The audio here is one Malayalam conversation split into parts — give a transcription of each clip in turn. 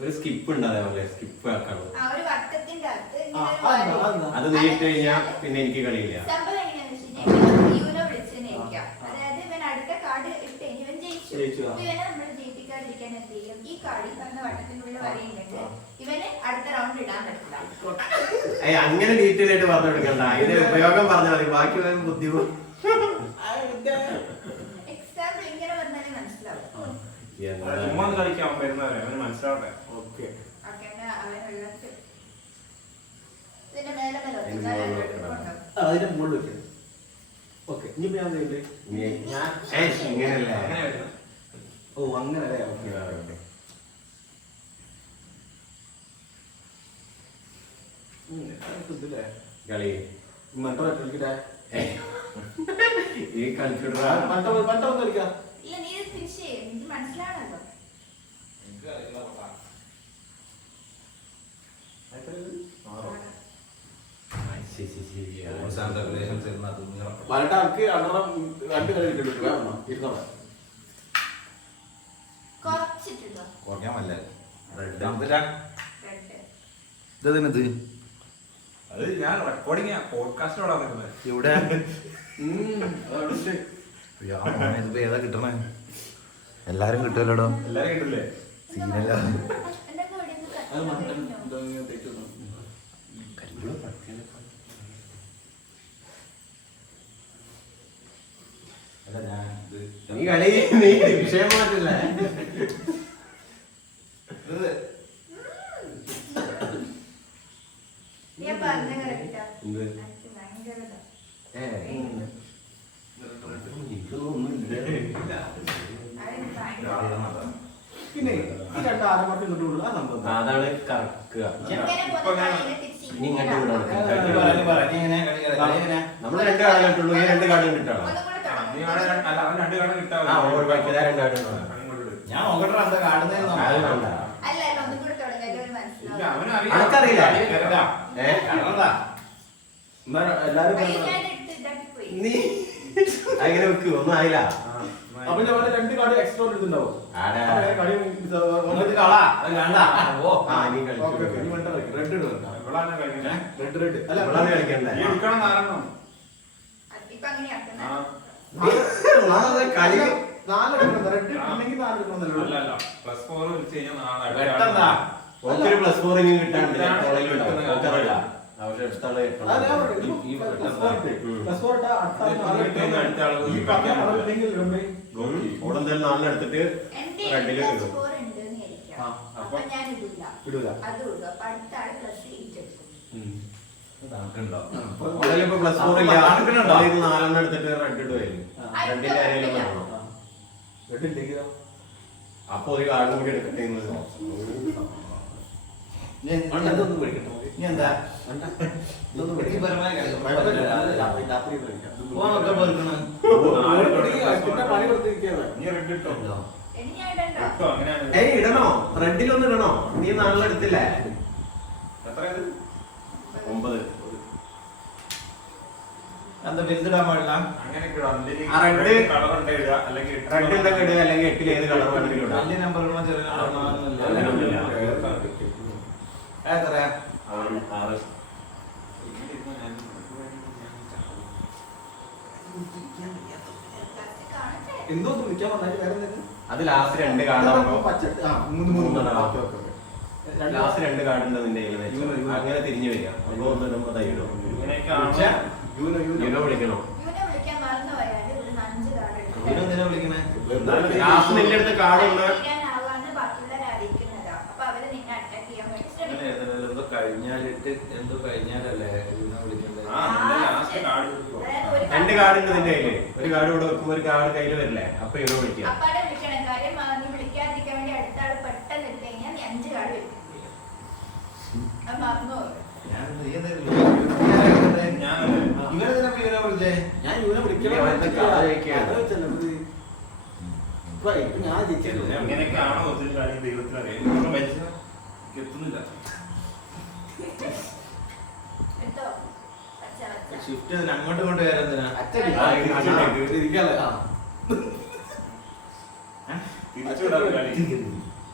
ഒരു സ്കിപ്പ് ഉണ്ട് അതേപോലെ സ്കിപ്പ് ആക്കണം. അത് നീട്ട് കഴിഞ്ഞാ പിന്നെ എനിക്ക് കളിയില്ല. അടുത്ത കാർഡ് ഇട്ട് ഇവൻ ജയിച്ചു. ഇവനെ നമ്മൾ ജയിപ്പിക്കാതിരിക്കാൻ എന്ത് ചെയ്യും? ഈ കാർഡ് പറഞ്ഞ വട്ടത്തിനുള്ള വരയുണ്ടെങ്കിൽ ഇവന് അടുത്ത റൗണ്ട് ഇടാൻ പറ്റില്ല. അങ്ങനെ ഡീറ്റെയിൽ ആയിട്ട് പറഞ്ഞു കൊടുക്കണ്ട, അതിന്റെ ഉപയോഗം പറഞ്ഞാൽ മതി, ബാക്കി ബുദ്ധിമുട്ട്. എക്സാമ്പിൾ ഇങ്ങനെ പറഞ്ഞാലേ മനസ്സിലാവും. കളിക്കാൻ വരുന്നവരെ അവന് മനസ്സിലാവട്ടെ. ഓക്കെ അതിന്റെ മുകളിൽ വെക്കാം. ഓക്കെ ഇനിയിപ്പോ ഇങ്ങനല്ലേ? ഓ അങ്ങനല്ലേ? ഓക്കെ കളി ഈ കൺസിഡർ മനസ്സിലാണല്ലോ. വരട്ടാൾക്ക് രണ്ട് കളി കിട്ടും. ഇരുന്നോളാം അത് ഞാൻ റെക്കോർഡിങ് പോഡ്കാസ്റ്റോടാ ഇവിടെ ഏതാ കിട്ടണേ? എല്ലാരും കിട്ടുമല്ലോടോ. എല്ലാരും കിട്ടില്ലേ? സീനല്ല. നീ കളി നീ വിഷയം മാറ്റില്ലേ? പിന്നെ ഈ രണ്ട് ആരമാർക്ക് ഇങ്ങോട്ട് വിടുക സംഭവം. അതാണ് കറക്കുക. ഇനി ഇങ്ങോട്ട് നമ്മള് രണ്ട് കാർഡ് കിട്ടുള്ളൂ. ഈ രണ്ട് കാർഡ് കിട്ടാണ്. ഞാൻ നോക്കട്ടെ എന്താ കാണുന്നതെന്ന്. എനിക്കറിയില്ല. എല്ലാരും നീ അങ്ങനെ വെക്കൂ, ഒന്നും ആയില്ല. അപ്പൊ ഞാൻ രണ്ട് കാർഡ് എക്സ്ട്രാ എടുത്തുണ്ടാവും. +4 കിട്ടാണ്ട് ഓടെന്തായാലും നാലിനെടുത്തിട്ട് റെഡില് കിട്ടും. ഓടലിപ്പോ +4 ഇല്ല, 4 എടുത്തിട്ട് റെഡ് ഇടുവായിരുന്നു. രണ്ടിന്റെ ആരെങ്കിലും വേണോ? അപ്പൊ ഒരു കാർഡും കൂടി എടുക്കട്ടെ. ഇടണോ? റെഡിലൊന്നും ഇടണോ? നീ 4 എടുത്തില്ലേ? 9. എന്താ വലുതിടാൻ പാടില്ല? റെഡ് ഉണ്ടെങ്കിൽ ഇടുക, അല്ലെങ്കിൽ 8 ഏത് കളർ വേണമെങ്കിലും ഇടാം. വലിയ നമ്പർ ചെറിയ എന്തോ വിളിക്കാൻ പറഞ്ഞാൽ വേറെ അത് ലാസ്റ്റ് 2 കാർഡാകുമ്പോ ലാസ്റ്റ് 2 കാർഡ് ഉണ്ട് നിന്റെ കയ്യിൽ. അങ്ങനെ തിരിഞ്ഞു വരിക. അപ്പൊ ഒന്നിടുമ്പോ തൈയിടും. യുനോ വിളിക്കണോ? ലാസ്റ്റ് നിന്റെ അടുത്ത് കാർഡ് ഉണ്ട്. കഴിഞ്ഞാലിട്ട് എന്തോ കഴിഞ്ഞാലല്ലേ വിളിക്കണ്ടേ? 2 കാർഡ് ഉണ്ട് നിന്റെ കയ്യില്. ഒരു കാർഡ് ഇവിടെ വെക്കുമ്പോ ഒരു കാർഡ് കയ്യിൽ വരില്ലേ? അപ്പൊ യുനോ വിളിക്കുക. ഞാൻ യൂനെ വിളിക്കണം. അങ്ങനെയൊക്കെയാണോ ഒത്തിരി കാര്യം ദൈവത്തിനറിയാം. എത്തുന്നില്ല. ഷിഫ്റ്റ് അങ്ങോട്ട് കൊണ്ട് വരാൻ എന്തിനാ?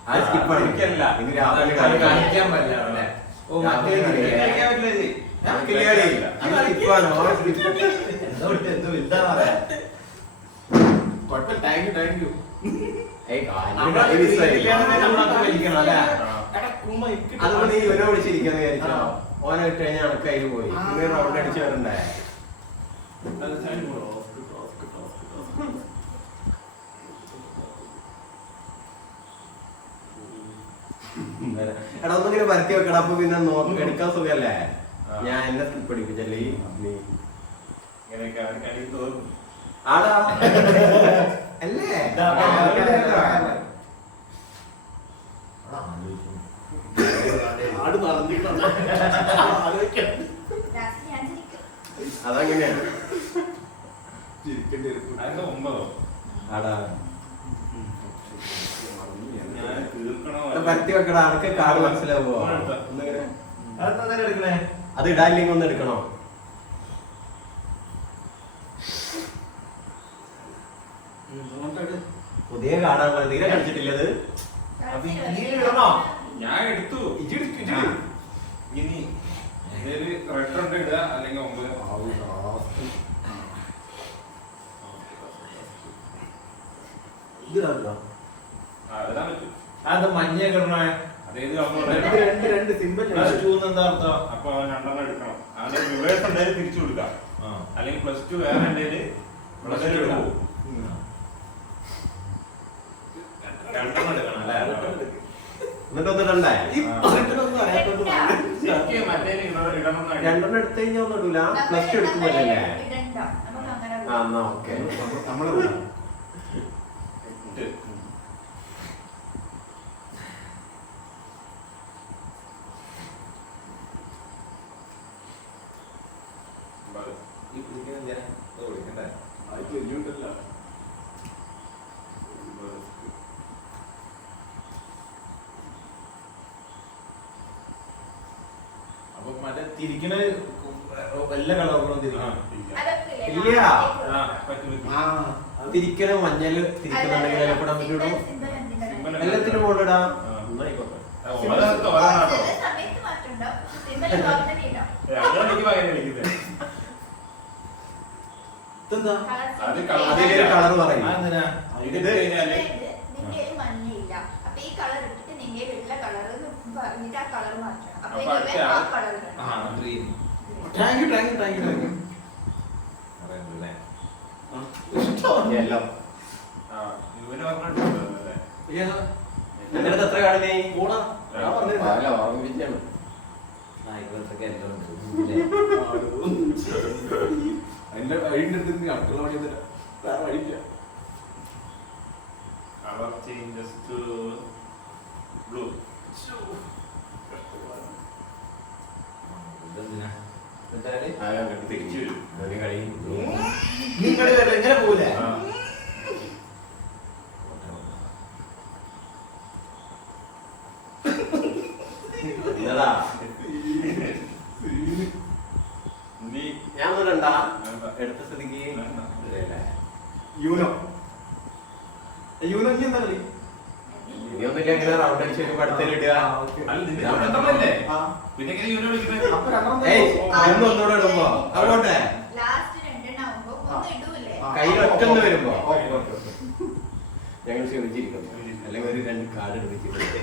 ആ സ്കിപ്പാണ് എനിക്കല്ല. ഇനി രാവിലെ അത് കളിക്കാൻ പറ്റില്ല അല്ലേ? ഓ, രാത്രി കളിക്കാൻ കളിക്കാൻ പറ്റില്ല ഇത്. നമുക്ക് കളിയില്ല. അത് സ്കിപ്പാണ്. ഓൻ സ്കിപ്പ്. എന്തോ ഇട്ട് എന്തോ വലുതാ പറയാ. കുഴപ്പമില്ല, താങ്ക് യു. ഏയ് നമ്മള് കാലിന് മിസ്സായി. നമ്മളൊക്കെ വലിക്കണം അല്ലേ? അതുകൊണ്ട് നീ ഇവനെ വിളിച്ചിരിക്കാന്ന് വിചാരിച്ചോ. ഓനെ വിട്ട് കഴിഞ്ഞാൽ അനക്ക് അതിന് പോയി ഇങ്ങനെ റൗണ്ട് അടിച്ച് വരണ്ടേ. എടാ ഒന്നിങ്ങനെ പരത്തി വെക്കണം. അപ്പൊ പിന്നെ എടുക്കാൻ സുഖല്ലേ. ഞാൻ എന്നെ സ്കിപ്പ് അടിപ്പിച്ചല്ലേ നീ ഇങ്ങനെയൊക്കെയാണ് കളി തോന്നും. ആടാ അല്ലേ ആട് പറഞ്ഞിട്ടുണ്ട്. ലാസ്റ്റ് ഞാൻ ചിരിക്കും. അതങ്ങനെയാണ്. ചിരിക്കേണ്ടി വരും. അതൊക്കെ 9. ആടാ ഞാൻ തീർക്കണോ പരത്തി വെക്കടാ. അനക്ക് കാർഡ് മനസ്സിലാവോ? അതെന്താ എടുക്കണേ? അത് ഇടാനില്ലെങ്കിൽ ഒന്ന് എടുക്കണോ? പുതിയ കാർഡാണ്. തീരെ കളിച്ചിട്ടില്ലത്. അപ്പൊ ഇനി ഇടണോ? ഞാൻ എടുത്തു. ഇനി ഇതില് റെഡ് ഉണ്ട് ഇടുക അല്ലെങ്കിൽ 9. അതിടാൻ പറ്റും. അത് മഞ്ഞയൊക്കെ ഇടണേ. അതേത് രണ്ട് സിമ്പിൾ എന്താ അർത്ഥം? അപ്പൊ അവൻ 2 എടുക്കണം. അതിന്റെ റിവേഴ്സ് എന്തായാലും തിരിച്ചു കൊടുക്കാം. അല്ലെങ്കിൽ +2 വേറെ എന്തെങ്കിലും +2 എടുക്കാം. പോകും. 2 എടുക്കണം അല്ലേ? എന്നിട്ട് ഒന്നിടണ്ടേ? എനിക്ക് മറ്റേ ഇടണം എന്നാണ്. 2 എടുത്തു കഴിഞ്ഞാൽ ഒന്നും ഇടൂല. +2 എടുക്കുമ്പോഴല്ലേ? ഇടണ്ട. നമുക്ക് അങ്ങനെ ആ എന്നാ ഓക്കെ. നമ്മള് ഇട്ട്. ഈ കുടിക്കാൻ എന്തിനാ? ഇത് കുടിക്കണ്ടേ? അപ്പൊ മറ്റേ തിരിക്കണ എല്ലാ കളറുകളും തിരിക്കണം. അതൊക്കെ ഇല്ല. ആ, പറ്റും, പറ്റും. തിരിക്കണ മഞ്ഞല് തിരിക്കുന്നുണ്ടെങ്കിൽ അതിലെപ്പെടാൻ പറ്റൂടോ? സിമ്പിൾ എല്ലാത്തിനും മുകളിലിടാം. ഒരായിക്കോട്ടെ. 9 ഒരാളാണോ? ചില സമയത്ത് മാറ്റമുണ്ടാവും. സിമ്പിൾ ഗവൺമെന്റ് ഇടാം. എനിക്ക് പകരം കളിക്കുന്നത്. ഇതെന്താ? അത് അതിലൊരു കളർ പറയും. അതെന്തിനാ? ഇത് ഇട്ട് കഴിഞ്ഞാല് നിന്റെ മഞ്ഞയില്ല. അപ്പൊ ഈ കളർ ഇട്ടിട്ട് നിന്റെ ഉള്ള കളർ പറഞ്ഞിട്ട് ആ കളർ മാറ്റണം. അപ്പൊ അപ്പൊ അടുത്ത ആ ആള്. കളർ ആ, green. Thank you. അറിയണ്ടല്ലേ? എല്ലാം. ആ, ഇവന് പറഞ്ഞിട്ടുണ്ടല്ലേ? എന്റെ അടുത്ത് എത്ര കാർഡ് നീ? കൂടാ. ഞാൻ പറഞ്ഞില്ല. അല്ല, ഓർമ്മിപ്പിച്ചാണ്. ഇവർത്തൊക്കെ എല്ലാം ഉണ്ട്. അതിന്റെ വഴിന്റെ അടുത്ത് അടുക്കള വഴി വേറെ വഴിയില്ല. Color changes to blue. ഇതെന്തിനാ? എന്തായാലും ആ, അങ്ങോട്ട് തിരിച്ചു വരും. ഇതൊരു കളി. നിങ്ങൾ എങ്ങനെ പോകൂലേ? ആ. എന്നതാ? നീ ഞാൻ ഒന്നിടണ്ടാ? വേണ്ട. എടുത്ത സ്ഥിതിക്ക് വേണ്ട. ഇതല്ലേ. യൂനോ ഇനി എന്താ കളി? ഇനി ഒന്നില്ല, ഇങ്ങനെ റൗണ്ട് അടിച്ച് വരുമ്പോ അടുത്തേലിടുക. അല്ല, നിന്റെ ഞാൻ രണ്ടെണ്ണമല്ലേ? ആ. പിന്നെ എങ്ങനെ ഇവനെ വിളിക്കുന്നത്? അപ്പൊ രണ്ടെണ്ണം ഏയ്, തന്നെ. ഒന്നൊന്നുകൂടെ ഇടുമ്പോ അങ്ങോട്ടെ ലാസ്റ്റ് രണ്ടെണ്ണാവുമ്പോ ഒന്നും ഇടൂലേ? കയ്യിൽ ഒറ്റൊന്ന് വരുമ്പോ ഓക്കേ, ഓക്കേ, ഓക്കേ. ഞങ്ങൾ ക്ഷമിച്ചിരിക്കുന്നു. അല്ലെങ്കിൽ ഒരു 2 കാർഡ് എടുപ്പിച്ചിട്ടുണ്ട്.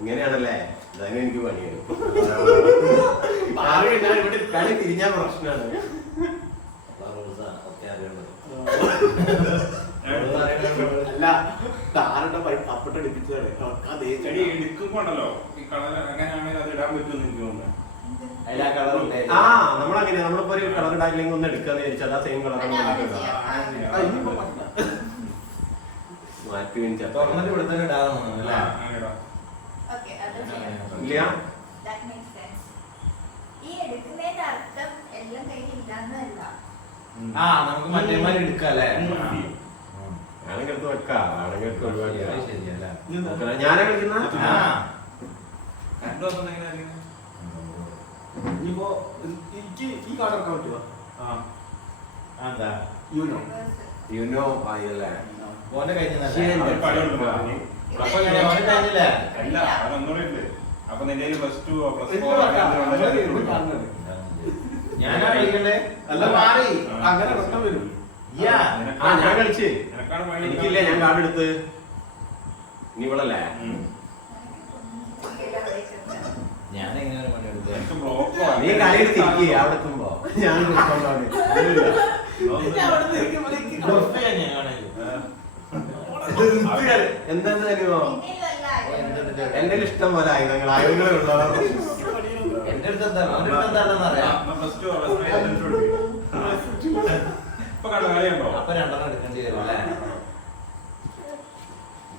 ഇങ്ങനെയാണല്ലേ? ഇതായാലും എനിക്ക് പണിയാണ്. കളി തിരിഞ്ഞാൽ പ്രശ്നമാണ്. ഒക്കെ അറിയണ്ടത്. അല്ല, താരന്റെ അപ്പട്ട് അടിപ്പിച്ചതാണ്. ചെടി എടുക്കുമ്പോ ഉണ്ടല്ലോ ഈ കളർ എങ്ങനെയാണെങ്കിൽ അത് ഇടാൻ പറ്റുമെന്ന് എനിക്ക് തോന്നുന്നു. അതിൽ ആ കളർ ആ, നമ്മളങ്ങനെ നമ്മളിപ്പോ ഒരു കളർ ഇടാനില്ലെങ്കിൽ ഒന്ന് എടുക്കാന്ന് വിചാരിച്ചാൽ ആ സെയിം കളർ ഇനിയിപ്പോ പറ്റില്ല. മാറ്റി വേണ്ടി തുറന്നിട്ട് ഇവിടെ തന്നെ ഇടാതെ തോന്നുന്നു ആ, അല്ലേ? അങ്ങനെ ഇടാം. ഓക്കേ, അത് ചെയ്യാം. ഇല്ല. That makes sense. ഈ എടുക്കുന്നതിന്റെ അർത്ഥം എല്ലാം കയ്യിൽ ഇല്ലാന്നല്ല. ആ, നമുക്ക് മറ്റേമാര് എടുക്കാം അല്ലേ? ആണെങ്കിൽ എടുത്ത് വെക്കാം. ആണെങ്കിൽ എടുത്ത് ഒഴിവാക്കിയാ. അത് ശരിയല്ലേ? ഞാനാ കളിക്കുന്ന ആ. 2 ദിവസം എങ്ങനെ അറിയുന്നത്? ഇനിയിപ്പോ എനിക്ക് ഈ കാർഡ് ഇറക്കാൻ പറ്റുമോ? ആ. എന്താ? You know Reverse. യുനോ ആയല്ലേ? ഓന്റെ കഴിഞ്ഞ അവന് പണി കൊടുക്കണം അവന്. അപ്പൊ എങ്ങനെ ഓന്റെ കഴിഞ്ഞില്ലേ? അല്ല അവനൊന്നുകൂടെ ഉണ്ട്. അപ്പൊ നിന്റെ പ്ലസ് ടു പ്ലസ് എന്ത് ഫോർ കാണുന്നത്? ഞാനാ കളിക്കണ്ടേ? അല്ല മാറി അങ്ങനെ പ്രശ്നം വരും. ആ ഞാൻ കളിച്ച് നിനക്കാണ് പണി എനിക്കില്ല ഞാൻ കാർഡ് എടുത്ത് നീ ഇവളല്ലേ ഞാൻ എങ്ങനെ പണി എടുത്തത്? എനിക്ക് ബ്ലോക്കോ നീ കളി എടുത്തിരിക്കേ അവിടെ എത്തുമ്പോ ഞാൻ വിളിച്ചോണ്ടാണ്. എന്താന്ന് തരുമോ എന്റെ ഇഷ്ടം പോലെ ആയുധങ്ങൾ ആയുധങ്ങളെ ഉള്ളവർ എന്റെ അടുത്ത് എന്താ അവന്റെ അടുത്ത് എന്താണെന്ന് അറിയാം. പ്ലസ് ടു ഇപ്പൊ കണ്ട കളിയുണ്ടോ? അപ്പൊ രണ്ടെണ്ണം എടുക്കേണ്ടി വരും അല്ലേ?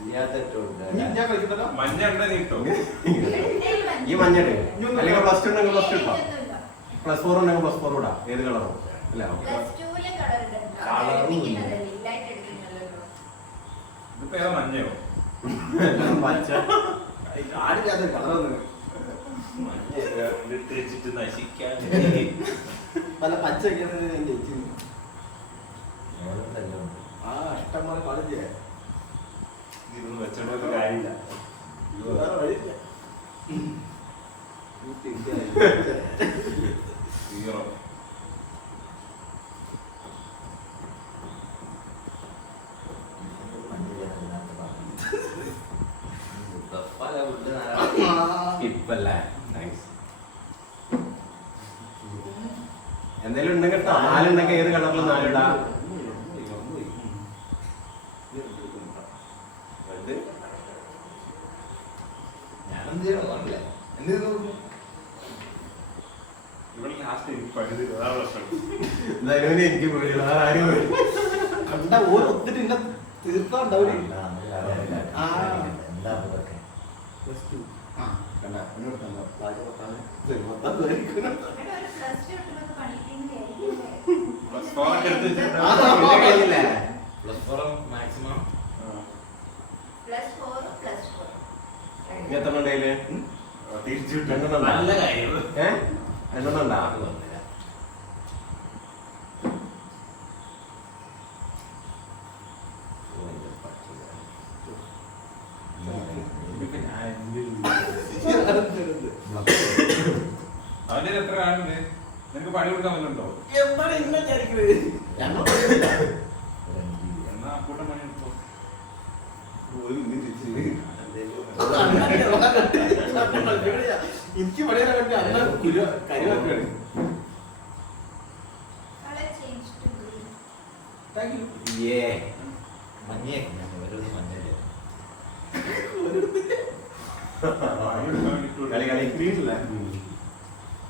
ഇല്ലാത്ത ഞാൻ കളിക്കുന്നല്ലോ. മഞ്ഞ എണ്ണ നീട്ടോ ഈ മഞ്ഞട് അല്ലെങ്കിൽ പ്ലസ് ടു ഉണ്ടെങ്കിൽ പ്ലസ് ടു ഇട്ടോ പ്ലസ് ഫോർ ഉണ്ടെങ്കിൽ പ്ലസ് ഫോർ ഇടാം ഏത് കളറോ അല്ല ഇതിപ്പോ ഏതാ മഞ്ഞയോ? പച്ച ആടില്ലാത്ത കളറൊന്നും തേച്ചിട്ട് നശിക്കാൻ പല പച്ച വയ്ക്കുന്നത് ഞാൻ ജയിച്ചിരുന്നു. ആ ഇഷ്ടംപോലെ കളിച്ചേ ഇതൊന്നും വെച്ചോണ്ട് കാര്യമില്ല. വേറെ വഴിയില്ല. സീറോ ഇപ്പല്ലേ താങ്ക്സ് എന്തെങ്കിലും ഉണ്ടെങ്കിൽ കേട്ടോ നാലുണ്ടെങ്കിൽ ഏത് കളറിൽ നാലിടാ ഞാനെന്ത് ചെയ്യണം? എന്ത് ചെയ്തു? ഇവിടെ ലാസ്റ്റ് എനിക്ക് പഴുത് അതാ പ്രശ്നം. എന്തായാലും എനിക്ക് പേടിയുള്ള ആരും കണ്ട ഓരോ ഒത്തിരി ഇന്ന തീർത്താ ഉണ്ടാവില്ല. എന്താ ഇതൊക്കെ? പ്ലസ് ടു ആ കണ്ട എന്നോട് കണ്ടോ ബാക്കി പത്താം പ്ലസ് ഫോർ ഒക്കെ എടുത്ത് വെച്ചിട്ടുണ്ട്. കഴിഞ്ഞില്ലേ പ്ലസ് ഫോർ മാക്സിമം എത്ര ഉണ്ടേല് തിരിച്ചു നല്ല കാര്യം. എണ്ണുണ്ടാ അവന്റെ എത്ര കാണുന്നുണ്ട്? നിനക്ക് പണി കൊടുക്കാൻ വല്ലതുണ്ടോ? എന്താണ് ഇന്നെ വിചാരിക്കുന്നത്? ഞങ്ങൾ എന്നാ അക്കൂട്ടം പണി എടുത്തോ. എനിക്ക് പണിയാൻ വേണ്ടി അന്ന കരുവാക്കാണ്. മഞ്ഞേ ഒരു മഞ്ഞല്ലേ പണി കൊടുക്കാൻ വേണ്ടി കളി കളി ഗ്രീനില്ല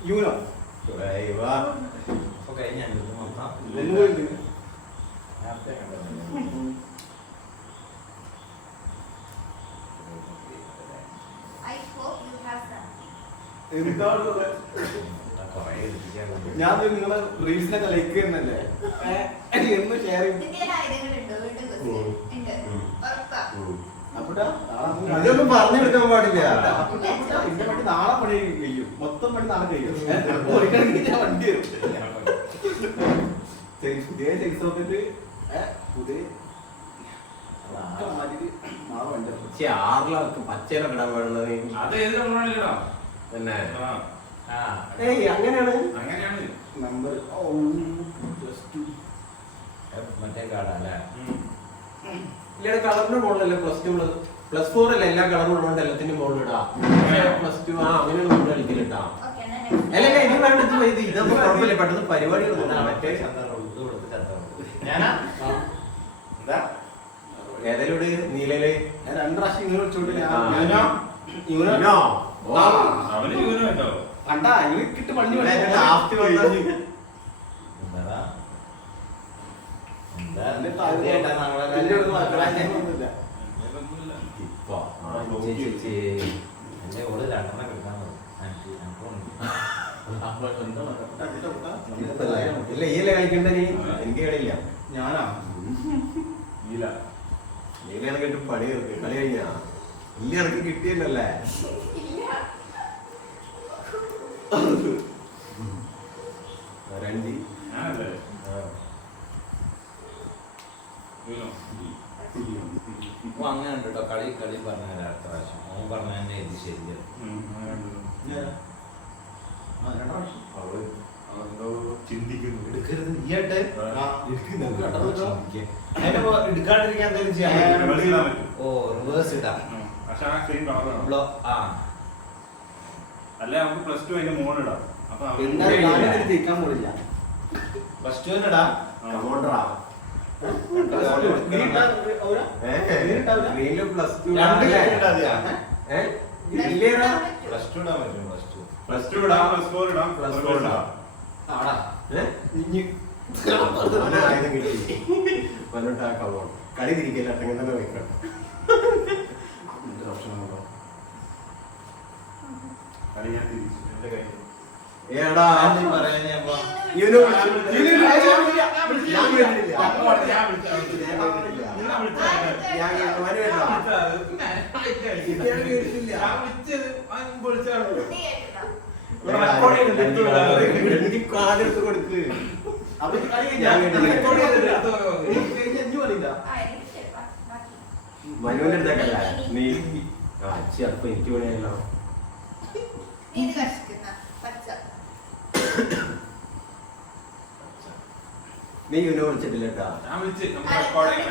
യൂനോ അപ്പൊ കഴിഞ്ഞ മൊത്തം ഒന്നുപോയിട്ട് നേരത്തെ കണ്ടത്. എന്താണ് കൊറേ എടുപ്പിക്കാൻ ഞാൻ നിങ്ങളെ റീൽസിനൊക്കെ ലൈക്ക് ചെയ്യുന്നല്ലേ എന്ന് ഷെയർ അതൊന്നും പറഞ്ഞു കൊടുക്കാൻ പാടില്ല എന്റെ വണ്ടി നാളെ പണി കഴിയും മൊത്തം പണി നാളെ കഴിയും ഒരിക്കലും ഞാൻ വണ്ടി വരും പുതിയ സിക്സ് ഓഫില് പുതിയ നാളെ വണ്ടി വരും. പക്ഷെ ആറിലൊക്കെ പച്ചയിലൊക്കെ ഇടാൻ പാടുള്ളത് അത് ഏത് നമ്മളാണല്ലോ. പിന്നെ ആ ഏയ് അങ്ങനെയാണ് അങ്ങനെയാണ്. നമ്പർ ജസ്റ്റ് മറ്റേ കാർഡല്ലേ? ഇല്ലയുടെ കളറിന്റെ മുകളിലല്ലേ പ്ലസ് ടു പ്ലസ് ഫോർ അല്ല എല്ലാ കളറും ഉള്ളതുകൊണ്ട് എല്ലാത്തിന്റെ മുകളിൽ ഇടാം പ്ലസ് ടു ആ അങ്ങനെയാണ് നമ്മൾ കളിക്കലിട്ടാ അല്ല ഇത് വേണ്ടത് ഇത് ഇതൊന്നും കുഴപ്പമില്ല പെട്ടെന്ന് പരിപാടികൾ മറ്റേ ഞാനാ എന്താ ഏതെങ്കിലും ഒരു നീലയില് ഞാൻ 2 പ്രാവശ്യം ഇങ്ങനെ വിളിച്ചോണ്ട് യൂനോ അവന് യൂനോ ഉണ്ടോ? കണ്ടാ ഇങ്ങനെ കിട്ടി പണി ലാസ്റ്റ് വന്നത് എന്താ എന്താ എന്റെ ആദ്യമായിട്ടാ എന്റെ അടുത്ത് നമ്മളെ ഒന്നുമില്ല. ഇതൊന്നുമില്ല. ഇപ്പൊ എന്റെ കൂടെ രണ്ടെണ്ണം കിട്ടാൻ ഇല്ല ഈ അല്ലേ കളിക്കണ്ട നീ എനിക്ക് കളിയില്ല ഞാനാ ഇല്ല. നീലാണ് കേട്ട് പണി തീർക്ക് കളി കഴിഞ്ഞാ ഇല്ല എനിക്ക് കിട്ടിയല്ലേ രണ്ടി ഞാനല്ലേ യൂനോ. അപ്പൊ അങ്ങനെ ഉണ്ട് കേട്ടോ. കളി പറഞ്ഞ അടുത്ത പ്രാവശ്യം ഓൻ പറഞ്ഞ തന്നെ ഇത് ശരിയല്ല. ചിന്തിക്കുന്നു. എടുക്കരുത് ഈയായിട്ട് ആ. എടുക്കാണ്ടിരിക്കാൻ എന്തെങ്കിലും ചെയ്യാൻ ഓ റിവേഴ്സ് ഇടാം. പക്ഷെ ആ സെയിം കളറാണ്. ആ അല്ല നമുക്ക് പ്ലസ് ടു അതിന്റെ മോളിടാം. അപ്പൊ പിന്നെ ഞാനിതിൽ തിരിക്കാൻ പോലില്ല. പ്ലസ് ടു ഇടാ. കമോണ്ടറാ ഗ്രീനില് പ്ലസ് ടു രണ്ട് ഇടാതെയാ. ഇല്ലേടാ പ്ലസ് ടു ഇടാൻ പറ്റും. പ്ലസ് ടു ഇടാം, പ്ലസ് ഫോർ ഇടാം, പ്ലസ് പ്ലസ് ഫോർ ഫോർ ഇടാം. ഇടാം. ആടാ അവന് ആയുധം കിട്ടി വന്നിട്ട് ആ കമോൺ കളി തിരിക്കില്ല അങ്ങനെ തന്നെ വെക്കണം. കളി ഞാൻ തിരിച്ചു എന്റെ കയ്യിൽ. ഏടാ പറയാൻ ഞാൻ ഇവനെ വിളിച്ചു. ഞാൻ വരുന്നില്ല. ഞാൻ അവന് വേണ്ട. ഇയാള് കേട്ടില്ല. എനിക്ക് കാലെടുത്ത് കൊടുക്ക്. ഞാൻ കേട്ടില്ല. മനുവിന്റെ അടുത്തേക്കല്ല നീ അച്ഛ അപ്പൊ എനിക്ക് വേണമല്ലോ. നീ ഇവനെ വിളിച്ചിട്ടില്ല കേട്ടാ. ഞാൻ വിളിച്ച് നമ്മുടെ റെക്കോർഡിംഗ്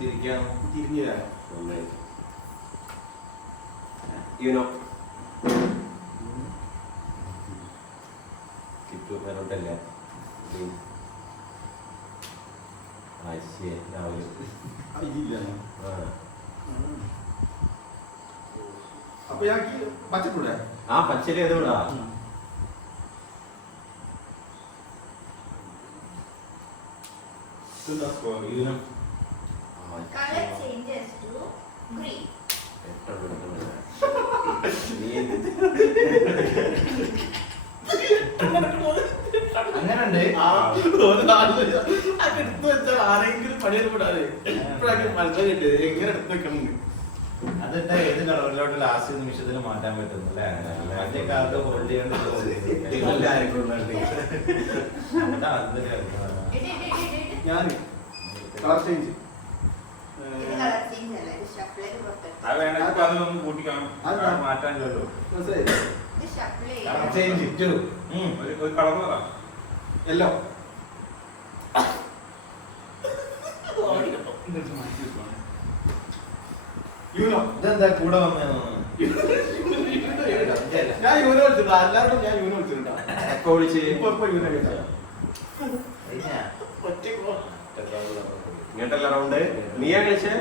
തിരിക്കാൻ തിരിഞ്ഞു ഇവനോ കിട്ടു വരോട്ടല്ല രാവിലെ അപ്പൊ ഞാൻ പച്ചക്കൂടെ ആ പച്ചരി ഏതോടാ Color changes to green. അങ്ങനുണ്ട്. എടുത്തു വെച്ചാൽ ആരെങ്കിലും പണിയെടുക്കൂടാതെ ഇപ്പോഴാണ് മനസ്സിലായിട്ട് എങ്ങനെ എടുത്തു വെക്കണം. അതിട്ട് ഏത് കളറിലോട്ട് ലാസ്റ്റ് നിമിഷത്തിൽ മാറ്റാൻ പറ്റുന്നല്ലേ? മറ്റേ കാലത്ത് ഹോൾഡ് ചെയ്യേണ്ട ഞാൻ കളർ ചേഞ്ച് ഇത് color change അല്ല, ഇത് shuffle ചെയ്ത് പുറത്തെടുത്തു. അത് വേണമെങ്കിൽ ഇപ്പൊ അതൊന്ന് കൂട്ടിക്കാണും. മാറ്റാനില്ലല്ലോ. മനസ്സിലായി ഇത് shuffle കളർ ചെയ്ത് ചേഞ്ച് ടു ഒരു കളർ പറയാം. എല്ലോ യൂനോ ഇതെന്താ കൂടെ വന്നു? ഞാൻ യൂനോ വിളിച്ചിട്ടാ. എല്ലാവരോടും ഞാൻ യൂനോ വിളിച്ചിട്ടാ. എപ്പോ വിളിച്ച് ഇപ്പൊ യൂനോ വിളിച്ചാ ഇങ്ങോട്ടല്ല റൗണ്ട് നീയാ കളിച്ച്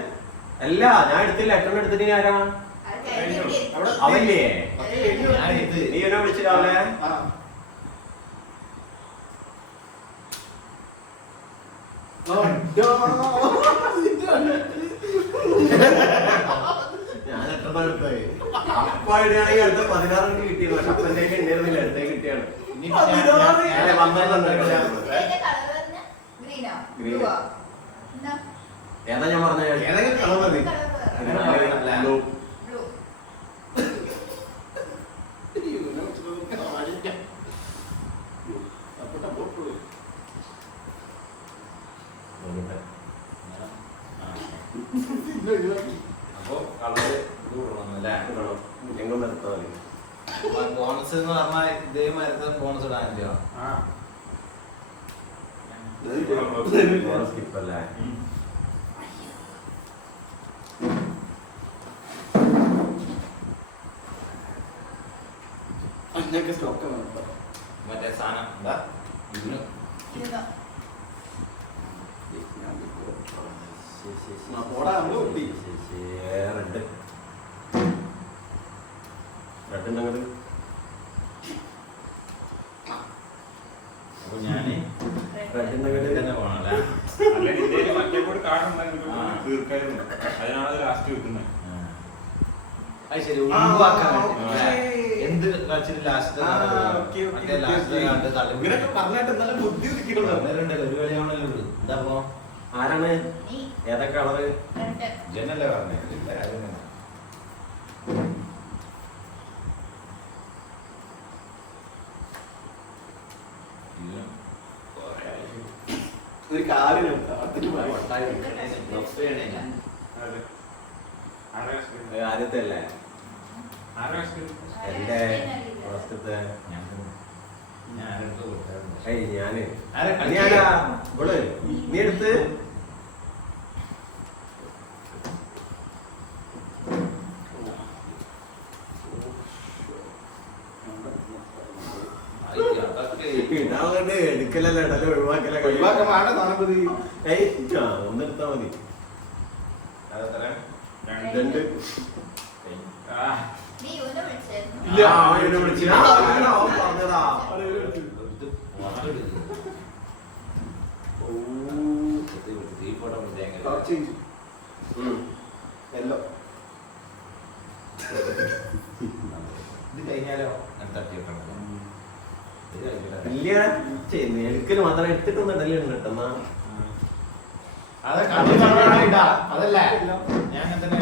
അല്ല ഞാൻ എടുത്തില്ല എട്ടെണ്ണം എടുത്തിട്ട് നീ ആരാ അത് കഴിഞ്ഞ് ഇവിടെ എത്തി. അവല്ലേ ഞാനിത് നീ എന്നെ വിളിച്ച് രാവിലെ ഞാൻ എട്ടെണ്ണം എടുത്തേ അപ്പ ഇടുകയാണെങ്കിൽ അടുത്ത 16 കിട്ടിയത് പക്ഷെ അപ്പൻ്റെ ഉണ്ടായിരുന്നില്ല അടുത്തേ കിട്ടിയാണ് അല്ലെ 12 ഇതിന്റെ color പറഞ്ഞാ green ആ? Green. Blue ആ? എന്താ? ഏതാ ഞാൻ പറഞ്ഞ ഏതെങ്കിലും കളർ മതി. Color പറ. Blue. Blue. അപ്പൊ കളറ് അല്ലേ? എങ്ങും നിർത്താൻ ബോണസ് എന്ന് പറഞ്ഞാൽ ഇതേ മരത്തെ ബോണസ് ഇടാൻ പറ്റുമോ? സ്കിപ്പ് അല്ലേ അതിനൊക്കെ സ്റ്റോക്ക് വേണം. മറ്റേ സാധനം എന്താ ഇതിന് ഇതാ. പോടാ നമ്മള് കുട്ടി റെഡ് റെഡ് ഉണ്ടെങ്കിൽ അപ്പൊ ഞാന് റെഡ് ഉണ്ടെങ്കിൽ തന്നെ പോണല്ലേ? അല്ല ഇന്ത്യയിൽ മറ്റേ കൂടി കാർഡുണ്ടായിരുന്നു തീർക്കായിരുന്നു. അതിനാണ് ലാസ്റ്റ് വെക്കുന്നത്. അത് ശരി ഒഴിവാക്കാൻ എന്ത് കളിച്ചിട്ട് ലാസ്റ്റ് മറ്റേ ലാസ്റ്റ് കണ്ട് തള്ളി ഇവരൊക്കെ പറഞ്ഞിട്ട് നല്ല ബുദ്ധി ഉദിക്കുന്നുണ്ടോ? പറഞ്ഞിട്ടുണ്ടല്ലോ ഒരു കളിയാണല്ലോ ഇത്. എന്താ അപ്പൊ ആരാണ് നീ ഏതൊക്കെ കളറ് രണ്ട്. ജനല്ലേ പറഞ്ഞേ? ഒരു കാര്യം വട്ടായി ആദ്യത്തെ അല്ലേ എന്റെ ഫസ്റ്റത്തെ ഏയ് ഞാന് ഞാനാ ഇവള് നീ എടുത്ത് എടുക്കലല്ല ഇടല ഒഴിവാക്കല ഒഴിവാക്കാൻ വേണ്ട നാണപ്പതി. ഏയ് ഒന്നെടുത്താ മതി. രണ്ട് നീ ഇവനെ വിളിച്ചായിരുന്നു. ഇല്ല. പറഞ്ഞതാ കളർ ചേഞ്ച് യെല്ലോ. ഇത് കഴിഞ്ഞാലോ വലിയ എടുക്കല് മാത്രം എടുത്തിട്ടൊന്നും ഇടലുണ്ട് കേട്ടോ. അതല്ലേ ഞാൻ അങ്ങനെ തന്നെ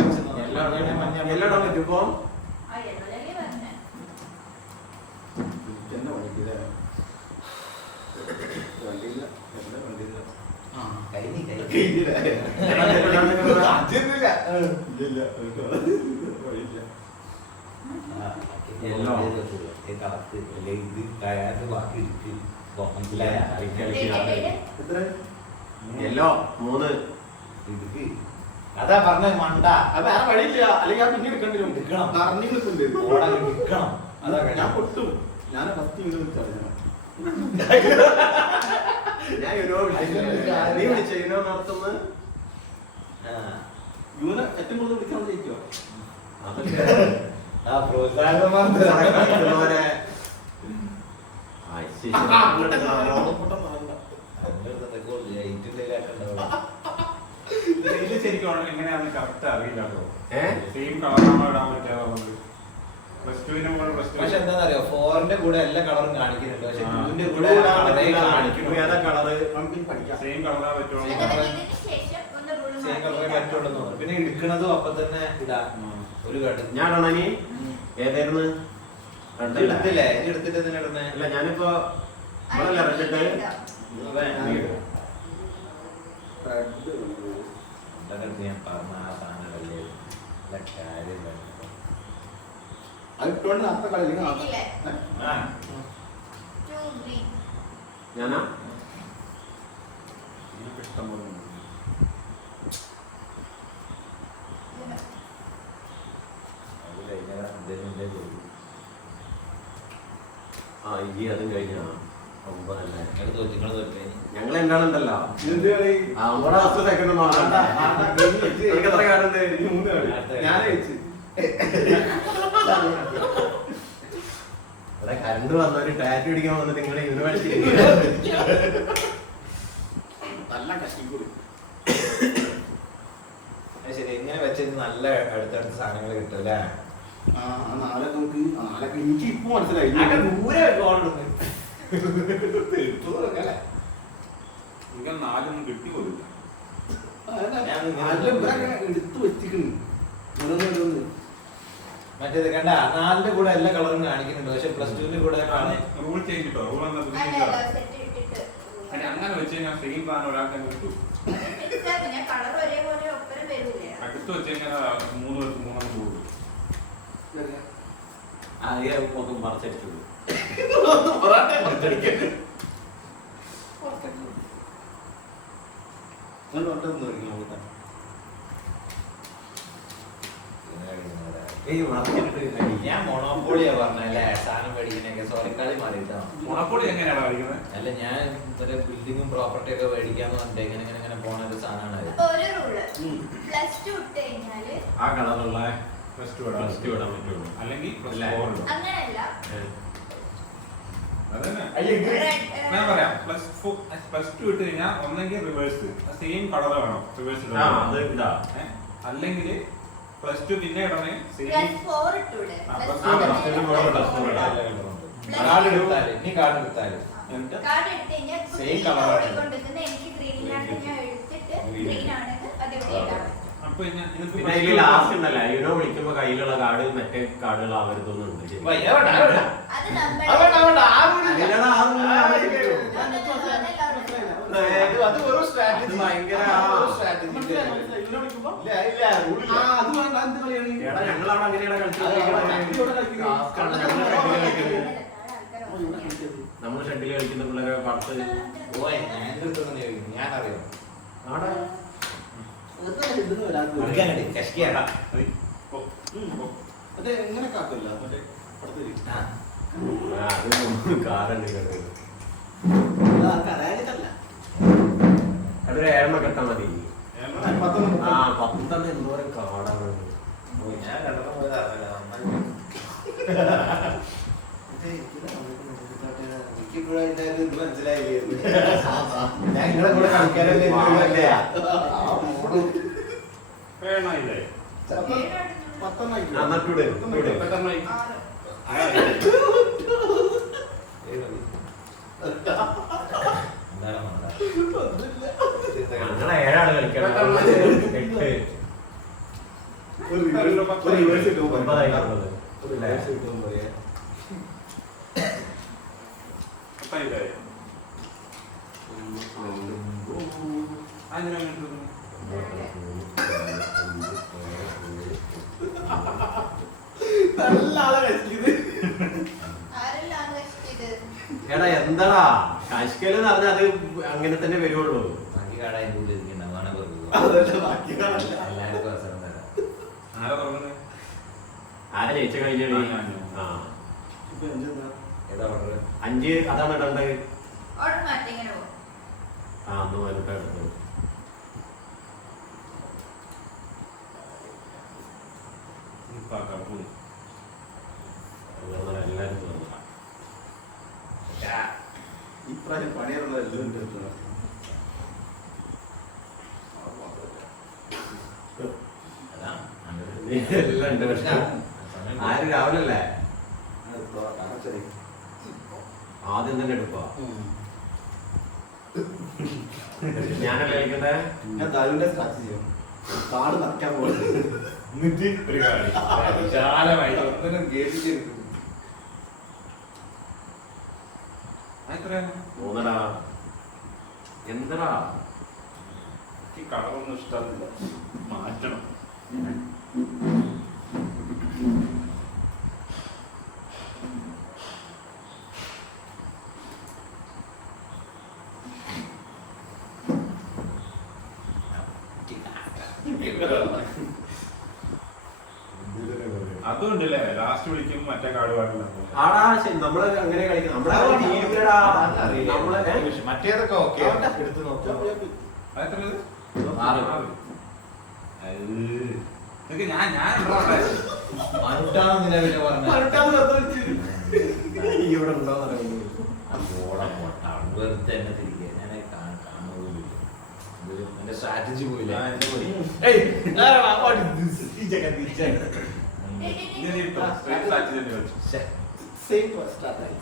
എല്ലാം ഇടാൻ പറ്റും ഇപ്പൊ. ആ യെല്ലോയിലല്ലേ പറഞ്ഞേ. എന്നെ വണ്ടിയില്ല. വണ്ടിയില്ല. എന്റെ വണ്ടിയില്ല. യെല്ലോ 3 അതാ പറഞ്ഞ മണ്ട അത് വേറെ വഴിയില്ല. അല്ലെങ്കിൽ ഞാൻ പിന്നെ എടുക്കേണ്ടി വരും. എടുക്കണം. നിറഞ്ഞു നിൽക്കുന്നുണ്ട്. നിക്കണം. അതാ ഞാൻ പൊട്ടും. ഞാൻ ഫസ്റ്റ് വീട് വിളിച്ചറിഞ്ഞു. ഞാൻ യുനോ നീ വിളിച്ച യുനോ നടത്തുന്നത് യുവനെ ഏറ്റവും കൂടുതൽ വിളിക്കാൻ ജയിക്കോ? ശരിക്കും എങ്ങനെയാണെന്ന് കറക്റ്റ് അറിയില്ലല്ലോ. സെയിം കളറാണോ ഇടാൻ പറ്റാറുണ്ട്. പ്ലസ് ടുവിന് പക്ഷെ എന്താണെന്നറിയോ, 4ന്റെ കൂടെ എല്ലാ കളറും കാണിക്കുന്നുണ്ട്. പക്ഷെ 2ന്റെ കൂടെ ഏതാ കളറ് പഠിക്കാം. സെയിം കളറാ പറ്റുള്ളൂ. ഇതിന് ശേഷം ഒന്ന് റൂള് സെയിം കളറേ പറ്റുള്ളൂ. പിന്നെ എടുക്കണതും അപ്പൊ തന്നെ ഇടാം. ഒരു കട ഞാൻ ഇടണനി ഏതായിരുന്നു എടുത്തില്ലേ? ഇത് എടുത്തിട്ട് തന്നെ ഇടണേ. അല്ല ഞാനിപ്പോ റെഡിട്ട് ഞാൻ പറഞ്ഞ ആ സാധനം വലിയ കാര്യം അത് ഇട്ടോണ്ട് നേരത്തെ കളി ഞാനാ ഇഷ്ടം പോലെ ആ ഈ അതും കഴിഞ്ഞാ തോറ്റേ ഞങ്ങൾ എന്താണെന്തല്ലോ ഇതെന്ത് കളി? സെക്കൻഡ് എത്ര കാണുന്നത് ഈ 3 കളി ഞാനേ വെച്ച്. ഇവിടെ കരണ്ട് വന്നൊരു ടാറ്റു അടിക്കാൻ വന്നിട്ട് നിങ്ങളെ യൂണിവേഴ്സിറ്റി നല്ല കഷ്ടിക്കൂടി. ശരി, ഇങ്ങനെ വെച്ചിട്ട് നല്ല അടുത്തടുത്ത സാധനങ്ങൾ കിട്ടും അല്ലേ? ആ 4 നമുക്ക് 4 എനിക്ക് ഇപ്പൊ മനസ്സിലായി. ദൂരെ എനിക്ക് 4 കിട്ടി പോലില്ല. എടുത്തു വെച്ചിരിക്കുന്നു. ഓരോന്ന് മറ്റേത് കണ്ട 4ന്റെ കൂടെ എല്ലാ കളറും കാണിക്കുന്നുണ്ട്. പക്ഷെ പ്ലസ് 2ന്റെ കൂടെ റൂൾ ചേഞ്ച് കിട്ടോ? റൂൾ എന്താ സെറ്റ് ഇട്ടിട്ട് അങ്ങനെ വെച്ച് കഴിഞ്ഞാൽ സെയിം സാധനം ഒരാൾക്ക് കിട്ടും. പിന്നെ കളർ ഒരേപോലെ ഒപ്പരം വരൂലേ? അടുത്ത് വെച്ച് കഴിഞ്ഞാൽ 3 പേർക്ക് 3 കൂടും. ഒന്നും മറച്ചടിച്ചു ഞാൻ മൊണോപ്പൊളിയാ പറഞ്ഞല്ലേ സാധനം മേടിക്കണൊക്കെ. സോറി, കളി മാറിയിട്ടോ. മുളപ്പൊടി എങ്ങനെയാണ് കളിക്കുന്നത്? അല്ല, ഞാൻ ബിൽഡിങ്ങും പ്രോപ്പർട്ടി ഒക്കെ മേടിക്കാന്ന് പറഞ്ഞിട്ട് ഇങ്ങനെ പോണ ഒരു സാധനമാണ്. അപ്പൊ ഒരു റൂള് പ്ലസ് ടു ഇട്ട് കഴിഞ്ഞാല് ആ കളറുള്ള പ്ലസ് ടു ഇടാൻ പറ്റുള്ളൂ. അല്ലെങ്കിൽ പ്ലസ് അല്ല. 4 ഇടും. അങ്ങനെയല്ല. അതന്നെ Red, ഞാൻ പറയാം. പ്ലസ് 2 ഇട്ട് കഴിഞ്ഞാൽ ഒന്നെങ്കിൽ റിവേഴ്സ് സെയിം കളർ വേണം. റിവേഴ്സ് അത് ഇടാ അല്ലെങ്കിൽ പ്ലസ് 2 പിന്നെ ഇടണേ സെയിം. plus 4 ഇട്ടൂടെ? plus Plus 4 4 ഇടാം. ഇട്ടിട്ട് കാർഡ് എടുത്താല് നീ കാർഡ് എടുത്താല് കാർഡ് എടുത്ത് കഴിഞ്ഞാൽ Same colour ആണ്. ഓടിക്കൊണ്ടിരിക്കുന്ന എനിക്ക് ഗ്രീനിലാണെങ്കിൽ ഞാൻ എടുത്തിട്ട് ഗ്രീൻ ആണെങ്കിൽ അത് ഇവിടെ ഇടാൻ പറ്റും. അപ്പൊ പിന്നെ അതിൽ ലാസ്റ്റ് ഉണ്ടല്ലോ യുനോ വിളിക്കുമ്പോ കയ്യിലുള്ള കാർഡ് മറ്റേ കാർഡുകൾ ആവരുതൊന്നുണ്ട്. അത് അവൻ നമ്മൾ അത് വെറും സ്ട്രാറ്റജി. ഭയങ്കര സ്ട്രാറ്റജി. ഇപ്പൊ? ഇല്ല ഇല്ല റൂളില്ല. ആ, അത് വേണ്ട, എന്ത് കളിയാണ്? എടാ ഞങ്ങളവിടെ അങ്ങനെയാണ് കളിച്ചത്. നമ്മൾ ഷട്ടിൽ കളിക്കുന്ന പിള്ളേരെ പത്ത് ഓയ് ഞാൻ എടുത്തൊന്നും ഞാൻ അറിയാം. ആടാ എന്താ ഇതൊന്നും വരാത്തത്? അടുക്കാനടി കഷ്കിയാടാ. മറ്റേ ഇങ്ങനെ കാക്കില്ല, മറ്റേ പടത്തില്. അത് കാറുണ്ട് കേട്ടോ. അത് അറിയാനിട്ടല്ല. അതൊരു ഏഴെണ്ണം കെട്ടാ മതി. പത്തൊന്നും ആ 10 എന്തോരം കാടാണ്. ഞാൻ കണ്ടപ്പോൾ പോയത് അറിയില്ല. എനിക്കിപ്പോഴും അതിന്റെ ഇത് മനസ്സിലായില്ലായിരുന്നു. ഞാൻ നിങ്ങളെ കൂടെ കളിക്കാനല്ലേ വേണമില്ലേ? എന്നിട്ടൂടെ പെട്ടെന്നായി. ഞങ്ങളെ 7 ആള് കളിക്കണം. 8 ഒരു റിവേഴ്സ് ഇട്ട് പോകും. 9 ആയിട്ടുള്ളത്. ഒരു റിവേഴ്സ് ഇട്ട് പോകും പറയാ. പെട്ടെന്നില്ലേ? അതിനാ വേണ്ടത്. നല്ല ആളെ കഴിക്കുന്നത്. എടാ എന്താടാ കാശ്കല് എന്ന് പറഞ്ഞാൽ അത് അങ്ങനെ തന്നെ വരുള്ളൂ. ബാക്കി കട അതിൻ്റെ ഉള്ളിൽ ഇരിക്കണ്ട. വേണേ വെറുതെ അതല്ല ബാക്കി കാണല്ല. എല്ലാവർക്കും അവസരം തരാം. ആരാ തുറന്നത്? ആരാ ജയിച്ച കഴിഞ്ഞാണ്? ആ ഇപ്പൊ എന്താ? ഏതാ ഓർഡർ? 5 അതാണ് ഇടേണ്ടത്. ഓർഡർ മാറ്റി ഇങ്ങനെ പോകും. ആ ഒന്ന് വലുതാ എടുത്തത്. എല്ലാരും തോന്നുന്നു. ഇപ്രാവശ്യം പണിയുള്ള എല്ലാം എടുത്തത്. അതാണ് എല്ലാം ഉണ്ട്. പക്ഷെ ആര് രാവിലെ അല്ലേ ആദ്യം തന്നെ എടുക്കുക. ഞാനല്ലേ കളിക്കണ്ടേ? ഞാൻ തലവിന്റെ സ്റ്റാർട്ട് ചെയ്യും. കാട് നിറയ്ക്കാൻ പോകുന്നത്. എന്നിട്ട് ഒരു കളി. വിശാലമായി. എത്രയാണ്? 3 എന്തടാ ഈ കളറൊന്നും ഇഷ്ടമില്ല. മാറ്റണം. അതുകൊണ്ടല്ലേ ലാസ്റ്റ് വിളിക്കും മറ്റേ കാർഡ് പാടില്ല. ആടാ നമ്മള് അങ്ങനെ കളിക്കണം. നമ്മളെ നമ്മളെ മറ്റേതൊക്കെ ഓക്കെ എടുത്ത് നോക്കാം. അതെത്രയത്? 6 ഇതൊക്കെ ഞാൻ മനുട്ടാന്ന് നിലവിലെ പറഞ്ഞത്. ഇവിടെ ഉണ്ടോന്ന് വെറുതെ തന്നെ തിരികെ ഞാൻ കാണുന്നില്ല. എന്റെ സ്ട്രാറ്റജി പോയില്ല. സെയിം സ്റ്റാർട്ട് ആയി.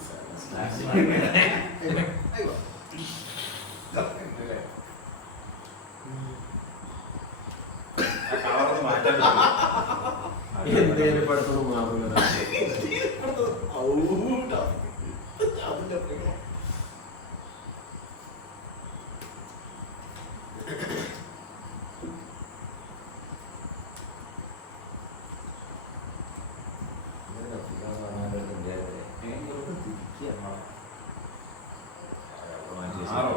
കളറൊന്നും മാറ്റാൻ പറ്റില്ല. എന്തേലും പഠിത്തം മാറുന്നത്. ആറോ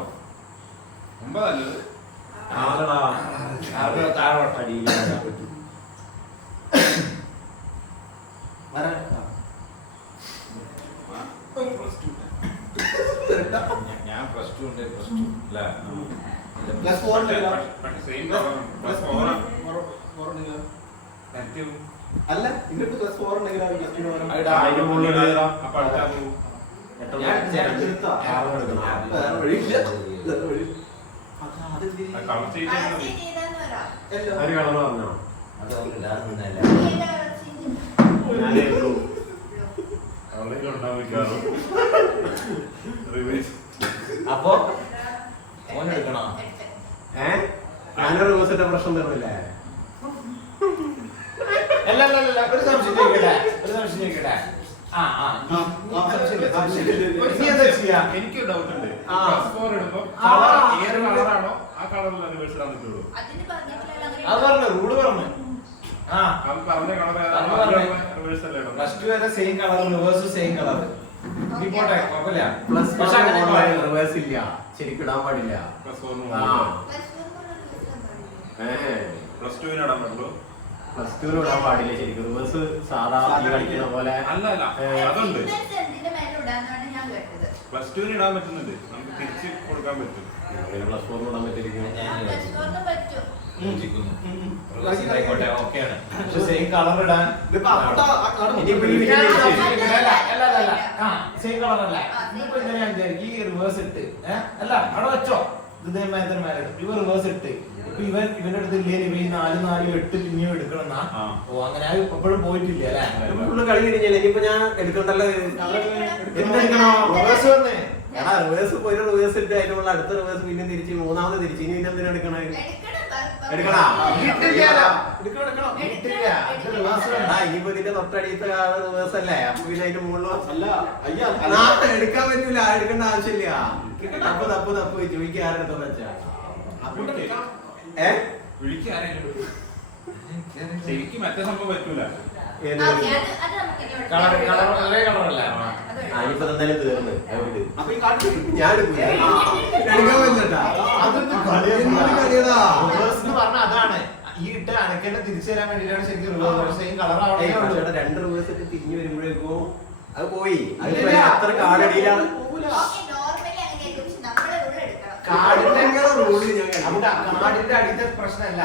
9 അല്ലേ? ഞാൻ +2 ഉണ്ട്. +2 അല്ല പ്ലസ് 4 ഉണ്ടല്ലോ. പക്ഷേ സെയിം പ്ലസ് 4 ഉണ്ടെങ്കിലോ? അല്ല ഇങ്ങോട്ട് പ്ലസ് 4 ഉണ്ടെങ്കിൽ പ്ലസ് 2 വരാം. അതിന്റെ മുകളിൽ ഇടുക. അപ്പൊ അടുത്താ പോകും. ഞാൻ എടുത്താ. വേറെ വഴിയില്ല. വേറെ വഴി. കളർ ചേഞ്ച് കളർ ചെയ്താൽ ചേഞ്ച് ചെയ്താന്ന് പറ. എല്ലോ. ആര് കളർ പറഞ്ഞോ? അത് ഇടാന്നല്ല. ഈ ഏതാ കളർ ചേഞ്ച്? ഞാനേ ഉള്ളൂ. ഉണ്ടാവും. റിവേഴ്സ്. അപ്പൊ ഓനെടുക്കണോ? ഞാനൊരു ദിവസത്തെ പ്രശ്നം തരുന്നില്ലേ? അല്ല ഒരു സംശയം ചോദിക്കട്ടെ. എനിക്ക് ഡൗട്ട് ഉണ്ട്. ആ. +4 ഇടുമ്പോ ഏത് കളറാണോ ആ കളറിൽ റിവേഴ്സ് ഇടാൻ പറ്റുള്ളൂ. അതിന് പറഞ്ഞിട്ടില്ലല്ലോ അങ്ങനെ അത് പറഞ്ഞു റൂള് പറഞ്ഞു. ആ അത് പറഞ്ഞ കളർ റിവേഴ്സ് അല്ലേ ഇടുന്നത്? പ്ലസ് ടു വരെ same colour, reverse same colour. പോട്ടെ കുഴപ്പമില്ല. പ്ലസ് പക്ഷെ അങ്ങനെ പാടില്ല. റിവേഴ്സ് ഇല്ല, ശരിക്കും ഇടാൻ പാടില്ല. പ്ലസ് 1 ആ പ്ലസ് 2 ഇടാൻ പറ്റുള്ളൂ. പ്ലസ് ടു ഇടാൻ പാടില്ല ശരിക്കും. റിവേഴ്സ് സാധാ ഈ കളിക്കുന്ന പോലെ. അല്ല അതുണ്ട്. എന്തിന്റെ മേലെ ഇടാന്നാണ് ഞാൻ കേട്ടത്. പ്ലസ് 2 ഇടാൻ പറ്റുന്നുണ്ട്, നമുക്ക് തിരിച്ച് കൊടുക്കാൻ പറ്റും. പ്ലസ് ഫോർ ഇടാൻ പറ്റിയിരിക്കും. പ്ലസ് ഫോറിന് പറ്റും. ആയിക്കോട്ടെ, ഓക്കെയാണ്. പക്ഷെ സെയിം കളർ ഇടാൻ ഇതിപ്പോ അവിടെ ആ കാർഡ് ഇനിയിപ്പോ മൊത്തം ഇങ്ങനെ സെയിം കളർ അല്ല. ഇപ്പൊ ഇങ്ങനെ വിചാരിക്കും ഈ റിവേഴ്സ് ഇട്ട് അല്ല അവിടെ വെച്ചോ, ഇത് മേലത്തിന് മേലെ ഇടും. ഇവ റിവേഴ്സ് ഇട്ട് ഇപ്പൊ ഇവന്റെ അടുത്ത് ഇല്ലേ ഇവ ഈ 4, 4, 8 പിന്നെയും എടുക്കണം. ഓ അങ്ങനെ എപ്പോഴും പോയിട്ടില്ല അല്ലെ. ഫുള്ള് കളി കഴിഞ്ഞാൽ ഇനിയിപ്പോ ഞാൻ എടുക്കണ്ടല്ലോ. എന്തെടുക്കണോ? റിവേഴ്സ് വന്നേ. എടാ റിവേഴ്സ് പോയി റിവേഴ്സ് ഇട്ട് അതിനുള്ള അടുത്ത റിവേഴ്സ് പിന്നെ തിരിച്ച് മൂന്നാമത് തിരിച്ച് ഇനി പിന്നെ എന്തിനാ എടുക്കണേ? എടുക്കണാ? എടാ ഇനിയിപ്പോ ഇതിന്റെ തൊട്ടടിയത്തെ റിവേഴ്സ് അല്ലേ, അപ്പൊ പിന്നെ അതിന്റെ മുകളിൽ അല്ല അയ്യാ എടുക്കാൻ പറ്റൂല, എടുക്കേണ്ട ആവശ്യമില്ല. തപ്പ് ചോദിക്കുക ആരെടുത്ത വെച്ചാ വിളിക്കാനായിട്ട് ശരിക്കും മറ്റേ സംഭവം പറ്റൂല. കളർ ഒരേ കളറല്ല. ഇനിയിപ്പോ എന്തായാലും തീർന്ന് അപ്പൊ ഈ കാർഡ് ഞാൻ എടുക്കാൻ പറ്റില്ലട്ടാ. റിവേഴ്സ് എന്ന് പറഞ്ഞാൽ അതാണ് ഈ ഇട്ട് അനക്കേണ്ട തിരിച്ചു തരാൻ വേണ്ടിയിട്ടാണ് ശരിക്കും റിവേഴ്സ്. സെയിം കളർ ആവണേ ഉള്ളൂ. 2 റിവേഴ്സ് ഇട്ട് തിരിഞ്ഞു വരുമ്പോഴേക്കും അത് പോയി. അതിപ്പോ എത്ര കാർഡ് അടിയിലാണ് കാർഡിന്റെ റൂള് കാർഡിന്റെ അടിത്തെ പ്രശ്നമല്ല.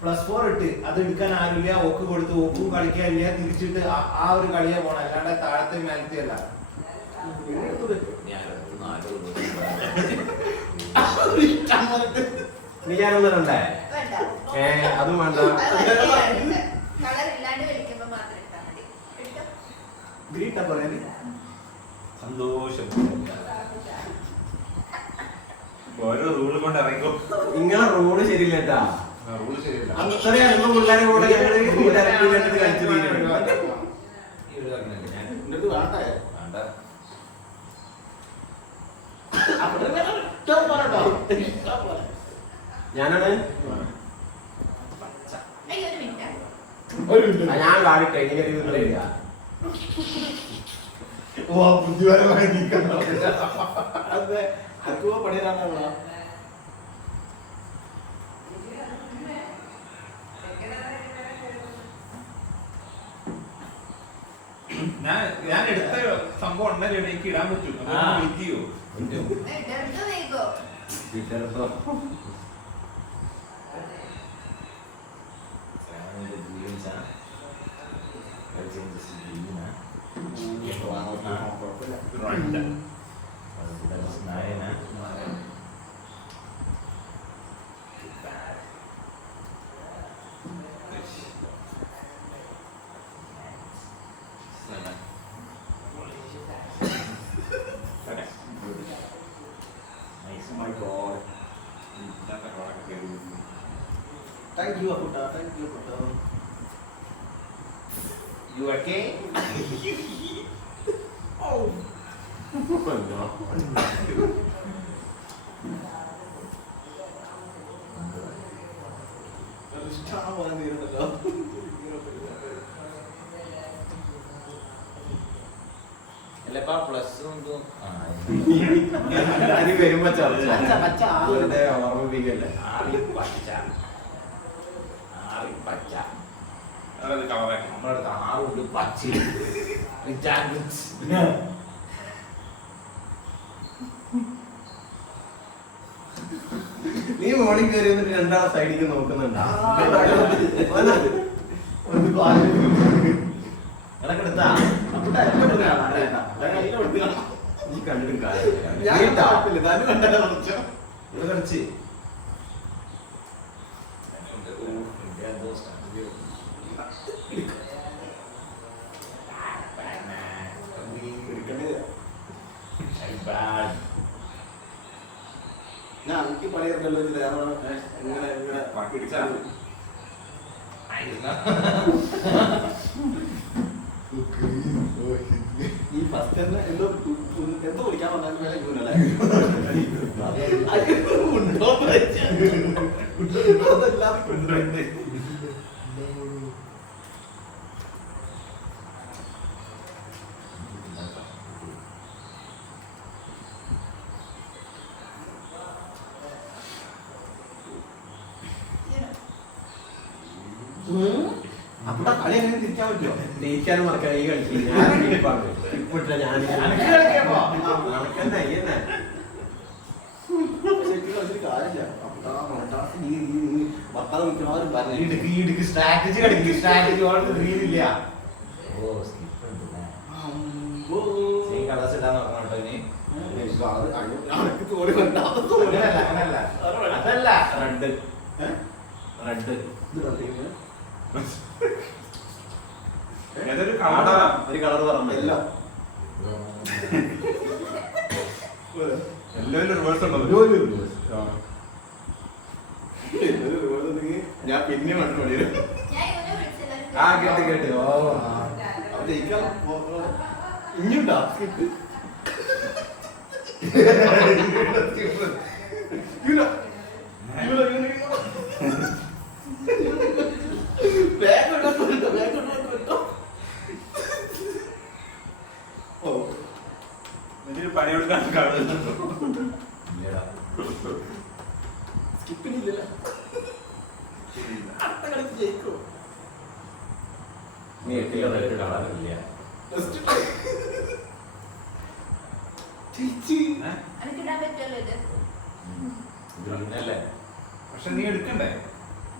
പ്ലസ് 4 ഇട്ട് അത് എടുക്കാൻ ആരുമില്ല, ഓക്ക് കൊടുത്ത് ഓക്കും കളിക്കാനില്ല, തിരിച്ചിട്ട് ആ ഒരു കളിയെ പോണം, അല്ലാണ്ട് താഴത്തെ മേലത്തെ അല്ല. നീ ഞാനൊന്നുണ്ടേ അതും വേണ്ട. ഗ്രീട്ടാ പറയാന് സന്തോഷം. ഓരോ റൂള് കൊണ്ട് ഇറങ്ങും. നിങ്ങളെ റൂള് ശരിയില്ലട്ടാ. റൂള് ശരിയല്ല. അത്രയും അല്പ പിള്ളേരെ കൂടെ ഞങ്ങള് കളിച്ചു തീരുന്നു. എന്നിട്ട് വേണ്ടേ ഞാനാണ് ഒരു മിനിറ്റ്. ഞാൻ കാണിട്ടെ എനിക്കറിയില്ല. ബുദ്ധിപരമായി അതെ അക്കുവ പണിയാണോ ഞാൻ എടുത്ത സംഭവം ഉണ്ടല്ലോ എനിക്ക് ഇടാൻ പറ്റും. വെയിറ്റ് ചെയ്യോ? ഇടരുത് വേഗോ. താങ്ക് യു അക്കുട്ട താങ്ക് യു അക്കുട്ട You okay? ഇഷ്ടമാണ് പോലെ തീരുന്നല്ലോ അല്ലപ്പാ പ്ലസ് അരി വരുമ്പോ ചർച്ച പച്ച വെറുതെ ഓർമ്മിപ്പിക്കല്ലേ. പച്ച അതായത് കളറാക്കി. നമ്മുടെ അടുത്ത് 6 ഉണ്ട് പച്ച. നീ മോളിൽ കയറി വന്നിട്ട് രണ്ടാളെ സൈഡിലേക്ക് നോക്കുന്നുണ്ടാ? ഇടക്കെടുത്താ നീ കണ്ടിട്ട് ഞാൻ കാര്യമില്ല. താനും കണ്ടല്ലോ കുറച്ച് ഇത് കളിച്ച് ഞാൻ എനിക്ക് പണിയെടുക്കല്ലോ ഇങ്ങനെ ഇങ്ങനെ പിടിച്ചാ ഈ ഫസ്റ്റ് തന്നെ എന്തോ എന്തോ വിളിക്കാൻ വന്നാലും വേറെ ഇവനല്ലേ ഉണ്ടോ അപ്പൊ കളി എങ്ങനെ തിരിക്കാൻ പറ്റുമോ? ജയിക്കാനും മറക്കാൻ ഈ കളിക്കില്ല. ഞാൻ ഇപ്പിട്ട ഞാൻ അനക്ക് കളിക്കാപ്പോ. നടക്കന്നെ ഈ തന്നെ. കാര്യമില്ല. ഭർത്താവ് മിക്കവാറും പറഞ്ഞു ഇടുക്ക് സ്ട്രാറ്റജി കളിക്കും. സ്ട്രാറ്റജി ഓൾക്ക് റീലില്ല. ഓ സ്കിപ്പ് ഉണ്ടല്ലേ. സെയിം കളേഴ്സ് ഇടാൻ നോക്കണം കേട്ടോ ഇനി. അങ്ങനല്ല അതല്ല റെഡ് റെഡ് ഏതൊരു കളറാ? ഒരു കളർ പറഞ്ഞില്ല. എല്ലാം റിവേഴ്സ് ഉണ്ടല്ലോ. ഞാൻ പിന്നെ കണ്ടുപിടിക്കും. ഞാൻ ഇവനെ വിളിച്ചല്ലോ. ആ കേട്ട് കേട്ട്. ഓ അപ്പൊ ജയിക്കാൻ ഇനിയുണ്ടാ സ്കിപ്പ്? ഇതിന് പണിയെടുക്കാൻ കാണുന്നുണ്ടോ? സ്കിപ്പിനില്ല. അടുത്ത കളിക്ക് ജയിക്കോ? നീ എട്ടിയ റെഡ് കളറില്ല. എനിക്കിടാൻ പറ്റുമല്ലോ ഇത്. ഗ്രീനല്ലേ? പക്ഷെ നീ എടുക്കണ്ടേ?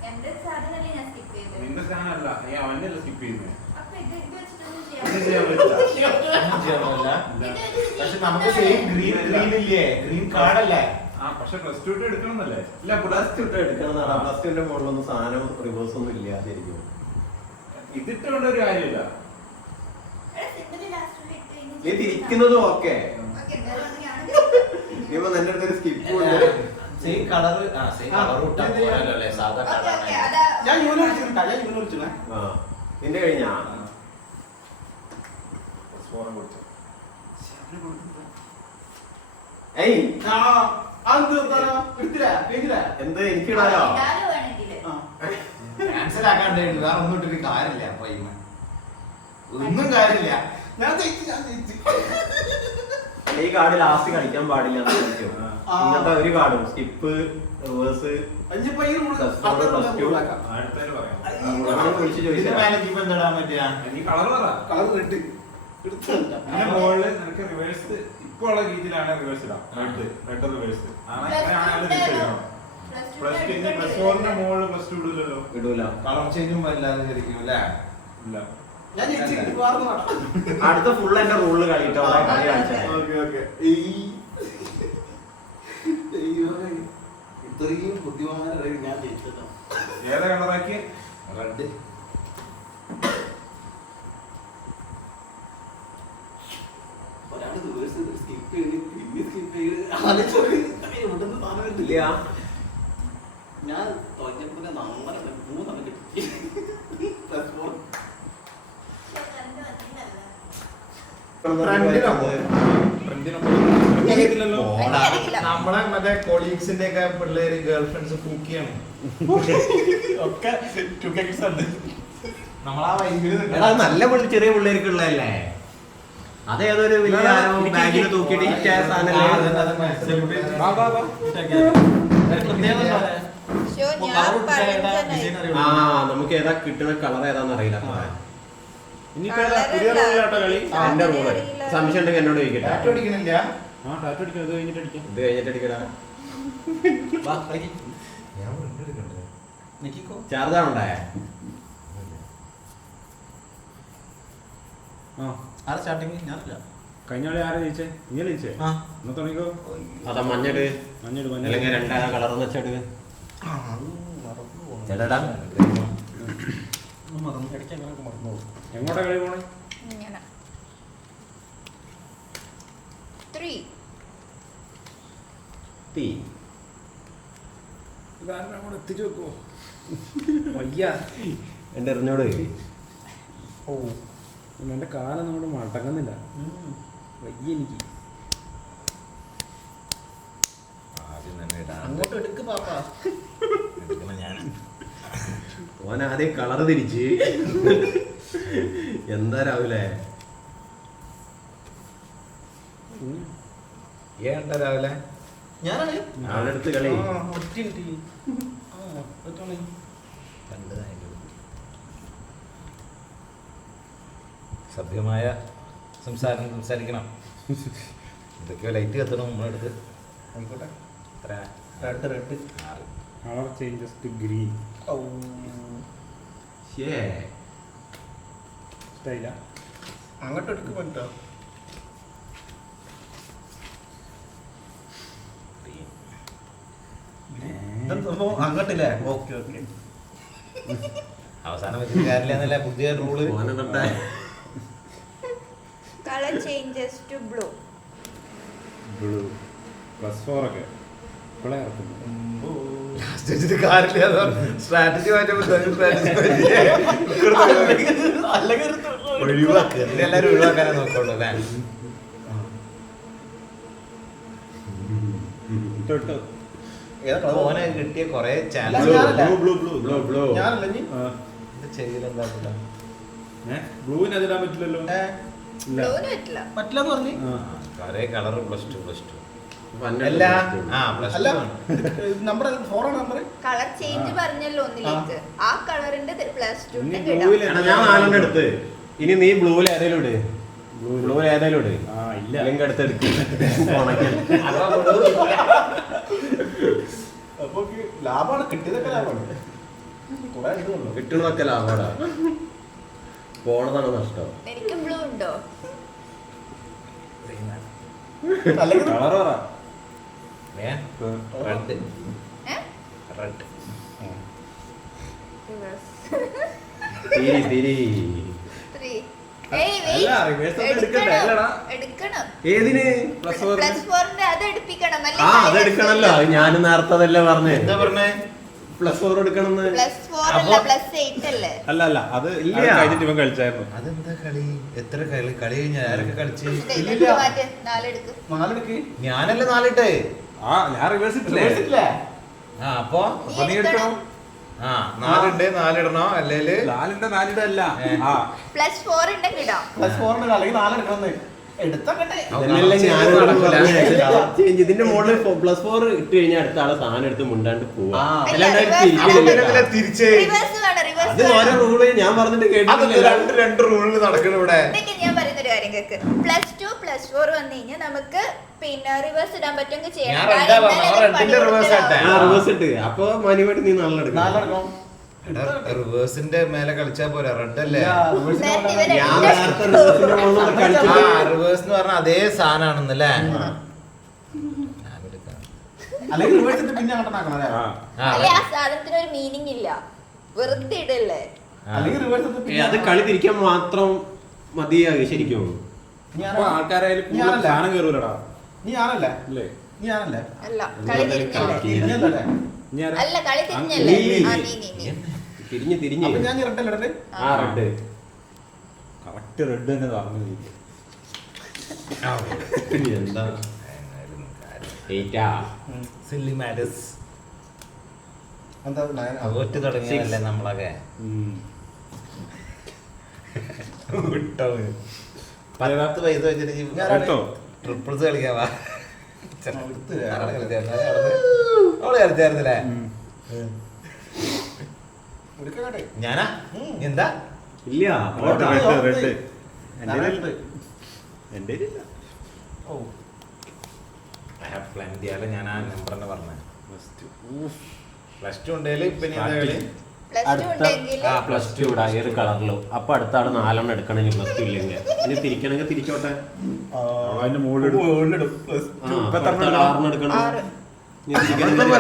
എന്റെ സാധനമല്ലേ ഞാൻ സ്കിപ്പ് ചെയ്തത്. നിന്റെ സാധനമല്ല, നീ അവനല്ല സ്കിപ്പ് ചെയ്യുന്നത്. അപ്പൊ ഇത് വെച്ചിട്ടൊന്നും ഇത് ചെയ്യാൻ ചെയ്യാൻ പറ്റില്ല. ഒന്നും ചെയ്യാൻ പറ്റില്ല. ഇത് വെച്ചിട്ട് പക്ഷെ നമുക്ക് സെയിം ഗ്രീൻ ഇല്ലേ? ഗ്രീൻ കാർഡല്ലേ? ആ പക്ഷെ പ്ലസ് ടു എടുക്കണമെന്നല്ലേ? ഇല്ല പ്ലസ് ടു എടുക്കണം. പ്ലസ് ടുന്റെ മുകളിലൊന്നും സാധനം റിവേഴ്സ് ഒന്നും ഇല്ല ശരിക്കും. ഇതിട്ടുകൊണ്ട് ഒരു കാര്യമില്ല. സിമ്പിൾ ലാസ്റ്റ് ഇട്ട് നീ തിരിക്കുന്നതും ഓക്കെ. ഓക്കേ എന്തായാലും ഞാൻ ഇപ്പൊ നിന്റെ അടുത്തൊരു സ്കിപ്പ് ഉണ്ട്. സെയിം കളർ സെയിം കളർ ഇട്ടാ പോരല്ലേ? സാധാ ഓക്കേ കളർ ഓക്കേ അതാ ഞാൻ ഇവനെ വിളിച്ചിട്ടാ. ഞാൻ ഇവനെ വിളിച്ചേ. ആ നിന്റെ കഴിഞ്ഞാ സ്കോറും കൊടുത്തു. ഏയ് എന്ത് എനിക്കിടാലോ? ഇടാലോ വേണമെങ്കിൽ. ക്യാൻസൽ ആക്കാണ്ട് വേറെ ഒന്നും ഇട്ടിട്ട് കാര്യമില്ല. അപ്പൊ ഒന്നും കാര്യമില്ല. ഞാൻ ജയിച്ചു. ഈ കാർഡ് ലാസ്റ്റ് കളിക്കാൻ പാടില്ല എന്ന് ചോദിക്കും. ഇങ്ങനത്തെ ഒരു കാർഡും സ്കിപ്പ് റിവേഴ്സ് അഞ്ചിപ്പോ ഈ rule Plus one, plus two. അടുത്തതിന് പറയാം. അങ്ങനെ വിളിച്ച് ഇതിന്റെ ചോദിച്ചാ മേലെ ഇപ്പൊ എന്താ പറ്റിയ? നീ കളർ പറ. കളർ റെഡ് എടുത്തില്ല. അതിന്റെ മുകളില് നിനക്ക് റിവേഴ്സ് ഇപ്പൊ ഉള്ള രീതിയിലാണ് റിവേഴ്സ് ഇടാം. റെഡ് റിവേഴ്സ് പ്ലസ് ടു ഇനി പ്ലസ് ഫോറിന്റെ മുകളിൽ പ്ലസ് ടു ഇടില്ലല്ലോ. ഇടൂല. കളർ ചേഞ്ചും വല്ലാതെ ശരിക്കും അല്ലേ? ഇല്ല. ഞാൻ ജയിച്ചു. വേറെ വേണം. അടുത്ത ഫുൾ എന്റെ റൂളിൽ കളിട്ടോ കളി കളിച്ചാൽ ഓക്കെ ഓക്കെ. ഇത്രയും ബുദ്ധിമാനായി ഞാൻ ജയിച്ചല്ലോ. ഏതാ കളറാക്കി? റെഡ്. ഒരാൾ റിവേഴ്സ് സ്കിപ്പ് ചെയ്ത് പിന്നെ സ്കിപ്പ് ചെയ്ത് ആലോചിച്ചോക്ക് ഇവിടുന്ന് സാധനം ഇല്ല. കിട്ടില്ല. ഞാൻ തോറ്റപ്പോൾ 3 കിട്ടി. പ്ലസ് 4 നമ്മളെ മറ്റേ കൊളീഗ്സിന്റെ ഒക്കെ പിള്ളേര് ഗേൾഫ്രണ്ട്സ് പൂക്കിയാണ്. ഒക്കെ നമ്മളാ വൈകില് എടാ നല്ല ചെറിയ പിള്ളേർക്കുള്ളതല്ലേ? അതേതൊരു വലിയ ബാഗിൽ തൂക്കിയിട്ട് ഇറ്റായ ആ നമുക്ക് ഏതാ കിട്ടുന്ന കളർ ഏതാന്ന് അറിയില്ല. എന്റെ റൂള് സംശയം ഉണ്ടെങ്കിൽ എന്നോട് ചോദിക്കട്ടെ. ടാറ്റു അടിക്കണില്ല. ഇത് കഴിഞ്ഞിട്ട് അടിക്കാം. ഇത് കഴിഞ്ഞിട്ട് അടിക്കടാ. ചാർജാണുണ്ടേ? കഴിഞ്ഞ കളി ആരാ ജയിച്ചേ? നീ ജയിച്ചേ? എന്നാ തുടങ്ങിക്കോ. അതാ മഞ്ഞട് മഞ്ഞട് അല്ലെങ്കിൽ രണ്ടാ കളർ വെച്ചെടു. എങ്ങോട്ടാ കളി പോണേ? ഇങ്ങനെ 3 തീ ഇതാരും അങ്ങോട്ട് എത്തിച്ചു വെക്കുവോ? വയ്യ. എന്റെ എറിഞ്ഞോട് എന്റെ കാലം അങ്ങോട്ട് മടങ്ങുന്നില്ല. വയ്യ എനിക്ക്. അങ്ങോട്ട് എടുക്ക് പാപ്പാ. ഓൻ ആദ്യം കളർ തിരിച്ച് എന്താ രാവിലെ രാവിലെ ഞാനാണ് ആളെടുത്ത് കളി. സഭ്യമായ സംസാരിക്കണം. എന്തൊക്കെയോ ലൈറ്റ് കത്തണം നമ്മളെടുത്ത്. ആയിക്കോട്ടെ. എത്ര? Red 6. Colour changes to green. ഇഷ്ടമായില്ല. അങ്ങോട്ട് എടുക്ക് പറ്റോ? അങ്ങോട്ടില്ലേ? Okay okay. അവസാനം വെച്ചിട്ട് കാര്യമില്ല. പുതിയ rule. Colour changes to blue. Blue +4 ഒക്കെ ഇപ്പോഴേ ഇറക്കുന്നു. സ്ട്രാറ്റജി ഒഴിവാക്കുക. എല്ലാരും ഒഴിവാക്കാനേ നോക്കുള്ളൂ അല്ലേ? തൊട്ട് ഓനെ കിട്ടിയ കൊറേ ചാൻസ് ഞാനല്ല ഇനി. ചെയ്യലെന്താ ബ്ലൂവിന് അതിടാൻ പറ്റില്ലല്ലോ. ബ്ലൂവിന് പറ്റില്ല. പറ്റില്ലെന്ന് പറഞ്ഞു. കൊറേ കളർ +2 അല്ല അല്ല നമ്പർ 4 ആണ് നമ്പർ. കളർ ചേഞ്ച് പറഞ്ഞല്ലോ ഒന്നിലേക്ക്. ആ കളറിന്റെ +2 ഇനി ഇടാം. ബ്ലൂവിൽ ഞാൻ 4 എടുത്ത്. ഇനി നീ ബ്ലൂവിൽ ഏതായാലും ഇട്. ബ്ലൂവിൽ ഏതായാലും ഇട്. ഇല്ല അല്ലെങ്കിൽ അടുത്തെടുക്ക്. അപ്പൊ ലാഭമാണ്, കിട്ടിയതൊക്കെ ലാഭമാണ്. കുറെ ഇടുന്നുള്ളൂ. കിട്ടണതൊക്കെ ലാഭോടാ, പോണതാണ് നഷ്ടം. എനിക്ക് ബ്ലൂ ഉണ്ടോ? അല്ലെങ്കിൽ കളർ പറ. റെഡ് ഏ? റെഡ് തിരി 3. ഏയ് അല്ല, wait. reverse ഒന്ന് എടുക്കണ്ടേ? അല്ലടാ. എടുക്കണം. ഏതിന്? +4ന്റെ അത് എടുപ്പിക്കണം. അതെടുക്കണല്ലോ. ഞാൻ നേരത്തെ അതല്ലേ പറഞ്ഞേ. എന്താ പറഞ്ഞേ? +4 എടുക്കണമെന്ന്. +4 അല്ല +8 അല്ലേ? അല്ല അത് ഇല്ല. അത് കഴിഞ്ഞിട്ട് ഇവൻ കളിച്ചായിരുന്നു. അതെന്താ കളി? എത്ര കളി കഴിഞ്ഞ ആരൊക്കെ കളിച്ച്? ഇതെടുക്ക് മാറ്റ്. 4 എടുക്ക്. 4 എടുക്ക്. ഞാനല്ലേ 4 ഇട്ടേ. ഞാൻ റിവേഴ്സ് ഇട്ടില്ലേ? ഇല്ലേ? അപ്പൊ നീ എടുക്കണം. 4 ഉണ്ട്. 4 ഇടണോ? അല്ലേല് 4 4 +4 ഉണ്ടെങ്കിൽ ഇടാം. +4 ഉണ്ട്. അല്ലെങ്കിൽ 4 എടുക്കണം. എടുത്തട്ടെ. ഇതന്നെയല്ലേ ഞാനും നടക്കൂല. ഇതിന്റെ മുകളിൽ +4 ഇട്ട് കഴിഞ്ഞാൽ അടുത്ത ആളെ സാധനം എടുത്ത് മുണ്ടാണ്ട് പോവാ. അല്ലാണ്ട് തിരിച്ച് റിവേഴ്സ് വേണം. അത് റിവേഴ്സ് ഓരോ റൂള് ഞാൻ പറഞ്ഞിട്ട് കേട്ടിട്ടില്ല. രണ്ട് റൂളിൽ നടക്കണം ഇവിടെ. ഇതൊക്കെ ഞാൻ പറയുന്ന ഒരു കാര്യം കേക്ക്. +2 +4 വന്നു കഴിഞ്ഞാൽ നമുക്ക് പിന്നെ റിവേഴ്സ് ഇടാൻ പറ്റുമെങ്കിൽ ചെയ്യാം. ഞാൻ റെഡാ പറഞ്ഞത്. റെഡിന്റെ റിവേഴ്സ് ആട്ടെ. റിവേഴ്സ് ഇട്ട് അപ്പൊ മാന്യമായിട്ട് നീ നല്ല എടുക്കും. 4 എടുക്കണം. റിവേഴ്സിന്റെ മേലെ കളിച്ചാ പോരാ. റെഡ് അല്ലേ? ഞാൻ നേരത്തെ റിവേഴ്സിന്റെ മുകളിൽ കളിച്ചിട്ട് റിവേഴ്സ് എന്ന് പറഞ്ഞ അതേ സാധനമാണെന്നല്ലേ? അല്ലെങ്കിൽ റിവേഴ്സ് ഇട്ട് പിന്നെ അങ്ങോട്ട് ആക്കണം അല്ലേ? അല്ലെ ആ സാധനത്തിന് ഒരു മീനിങ് ഇല്ല, വെറുതെ ഇടല്ലേ. അല്ലെങ്കിൽ റിവേഴ്സ് ഇട്ട് പിന്നെ അത് കളി തിരിക്കാൻ മാത്രം മതിയാകും ശരിക്കും. ആൾക്കാരായാലും നീ ആണല്ലേ? സാധനം കയറൂലടാ. നീ ആണല്ലേ? ഇല്ലേ? നീ ആണല്ലേ? അല്ല കളി തിരിഞ്ഞല്ലേ? തിരിഞ്ഞല്ലേ? ഇനി ആരാ? അല്ല കളി തിരിഞ്ഞല്ലേ? നീ തിരിഞ്ഞ് അപ്പൊ ഞാൻ റെഡ് അല്ലേ? റെഡ് കറക്റ്റ് റെഡ് തന്നെ പറഞ്ഞു. എന്താ ഏറ്റാ സില്ലി മാറ്റേഴ്സ് എന്താ ഒറ്റ തുടങ്ങിയതല്ലേ നമ്മളൊക്കെ. വിട്ടോ 10 പൈസ വെച്ചിട്ട് കേട്ടോ? ട്രിപ്പിൾസ് കളിക്കാവാ. അവള് കളിച്ചായിരുന്നില്ലേ? എടുക്കട്ടെ. ഞാനാ എന്താ ഇല്ല. റെഡ് എന്റെ ഇല്ല. ഓ പ്ലാൻ ചെയ്യാലോ. ഞാൻ ആ നമ്പർ തന്നെ പറഞ്ഞ +2 ഉണ്ടെങ്കിൽ ഇപ്പൊ ഇനി എന്താ കളി? +2 ഉണ്ടെങ്കിൽ +2 ഇടാ ഏത് കളറിലും. അപ്പൊ അടുത്ത ആള് 4 എടുക്കണം. ഇനി +2 ഇല്ലെങ്കിൽ ഇനി തിരിക്കണമെങ്കിൽ തിരിച്ചോട്ടെ. അതിന്റെ മുകളിൽ മുകളിലിടും. അപ്പൊ അടുത്ത ആള് 6 എടുക്കണം. 6. ഇനി തിരിക്കണമെങ്കിൽ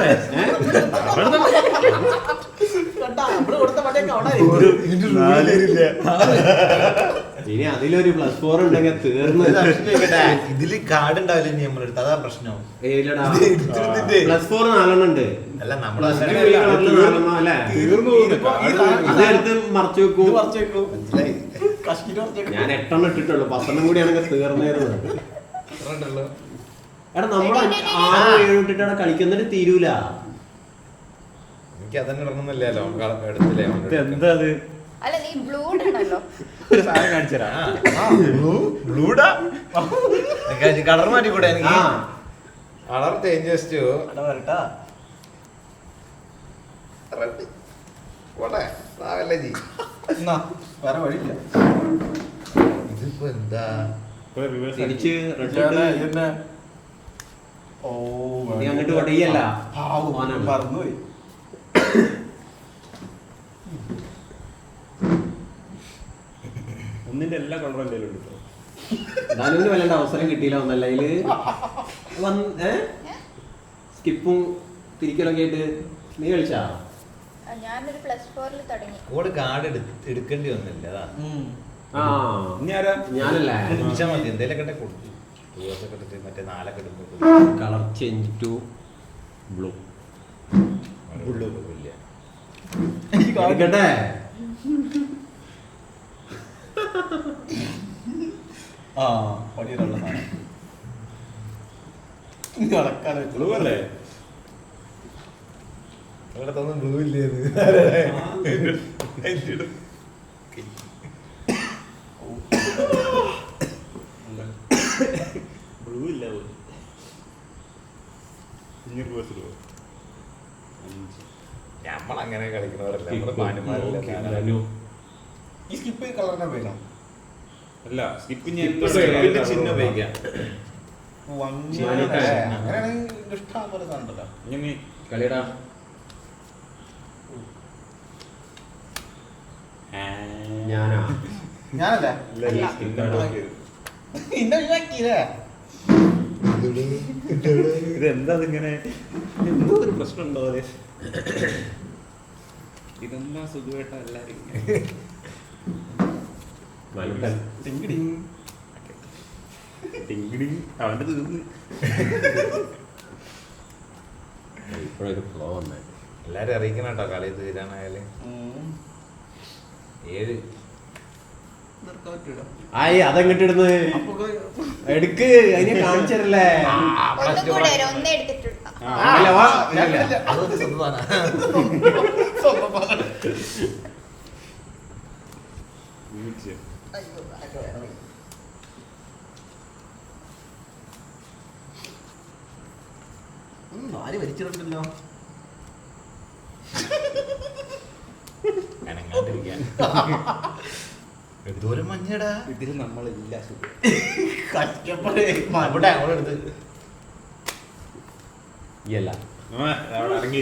ഇനി അതിലൊരു +4 ഉണ്ടെങ്കിൽ തീർന്ന്. ഇതില് കാർഡ് ഉണ്ടാവില്ല ഇനി നമ്മളെടുത്ത്. അതാ പ്രശ്നം. +4 4 ഉണ്ട്. അല്ല നമ്മള് തീർന്നു പോകുന്നു. അതെടുത്ത് മറച്ചു വെക്കും. ഇത് പറിച്ച് വെക്കും. മനസ്സിലായി. കഷ്ടിട്ട് പറിച്ച് വെക്കും. ഞാൻ 8 ഇട്ടിട്ടുള്ളൂ. 10 കൂടി ആണെങ്കിൽ തീർന്നായിരുന്നു. ഉണ്ടല്ലോ. എടാ നമ്മൾ 6 7 ഇട്ടിട്ടാണ് കളിക്കുന്നത്. തീരൂല. എനിക്ക് അതന്നെ ഇറങ്ങുന്നില്ലല്ലോ. എടുത്തില്ലേ എന്താ അത്? അല്ല നീ ബ്ലൂ ഇടണല്ലോ. ഒരു സാധനം കാണിച്ചരാ. ബ്ലൂഡാ കളർ മാറ്റി കൂടെ എനിക്ക്. ആ. കളർ ചേഞ്ചസ് ടു അവിടെ വരട്ടാ. റെഡ്. പോട്ടെ. സാവല്ലേ ജി. എന്നാ വേറെ വഴിയില്ല. ഇതിപ്പോ എന്താ തിരിച്ച് റെഡ് ഇതന്നെ ഓ നീ അങ്ങോട്ട് കൊടയല്ല മറന്നുപോയി. ഒന്നിന്റെ എല്ലാ കളറും എൻ്റെ കയ്യിലുണ്ട് ഇപ്പൊ. ധനുവിന് വല്ലാണ്ട് അവസരം കിട്ടിയില്ല ഒന്നല്ല അതില് സ്കിപ്പും തിരിക്കലൊക്കെ ആയിട്ട് നീ കളിച്ചാ ഞാനൊരു +4 തുടങ്ങി. ഓട് കാർഡ് എടുക്കേണ്ടി വന്നില്ല അതാ. ആ ഇനി ആരാ? ഞാനല്ലേ ചോദിച്ചാൽ മതി എന്തേലൊക്കെ കൊടുത്തു ടൂവൊക്കെ എടുത്ത് മറ്റേ 4 എടുത്ത് കളർ ചേഞ്ച് ടു ബ്ലൂ ഉള്ളു ഇല്ല. കളിക്കട്ടെ ആ പടിയുള്ള സാധനം നടക്കാൻ ബ്ലൂ അല്ലേ? ഇവിടെ തോന്നുന്നു ബ്ലൂ ഇല്ലേന്ന്. ബ്ലൂ ഇല്ല ഇനി റിവേഴ്സ് ഇടുവോ? നമ്മളങ്ങനെ കളിക്കുന്നവരല്ല നമ്മള് മാന്യന്മാരല്ല. ഈ സ്കിപ്പ് കളറിനെ ഉപയോഗിക്കണം. അല്ല സ്കിപ്പ് സ്കിപ്പിന്റെ ചിഹ്നം ഉപയോഗിക്കാം. അങ്ങനെയാണെങ്കിൽ ഇഷ്ടം പോലെ സാധനം ഉണ്ടല്ലോ. ഇനി കളിയടാ ഞാനാ ഞാനല്ലേ ഇന്നെ ഒഴിവാക്കിയില്ലേ? ഇതെന്താ ഇങ്ങനെ എന്തോ ഒരു പ്രശ്നം ഉണ്ടോ അതെ ഇതെന്താ സുഖമായിട്ടാ എല്ലാരും അവന്റെ തീർന്ന് ഇപ്പോഴൊരു ഫ്ലോ വന്നേ എല്ലാരും അറിയിക്കണം കേട്ടോ കളി തീരാനായാല് 7 ആയി അതങ്ങട്ട് ഇടുന്നത് എടുക്ക് അതിനെ കാണിച്ചല്ലേ ഒന്നും കൂടെ ഒരു ഒന്നേ എടുത്തിട്ടുള്ളൂ. അതൊക്കെ സ്വന്തമാണ്. ആര് വലിച്ചിട്ടുണ്ടല്ലോ. അനങ്ങാണ്ടിരിക്കാൻ എന്തോരം മഞ്ഞടാ ഇതിൽ നമ്മളില്ല അവിടെ അങ്ങോട്ടെടുത്ത് ഇല്ല ഇറങ്ങി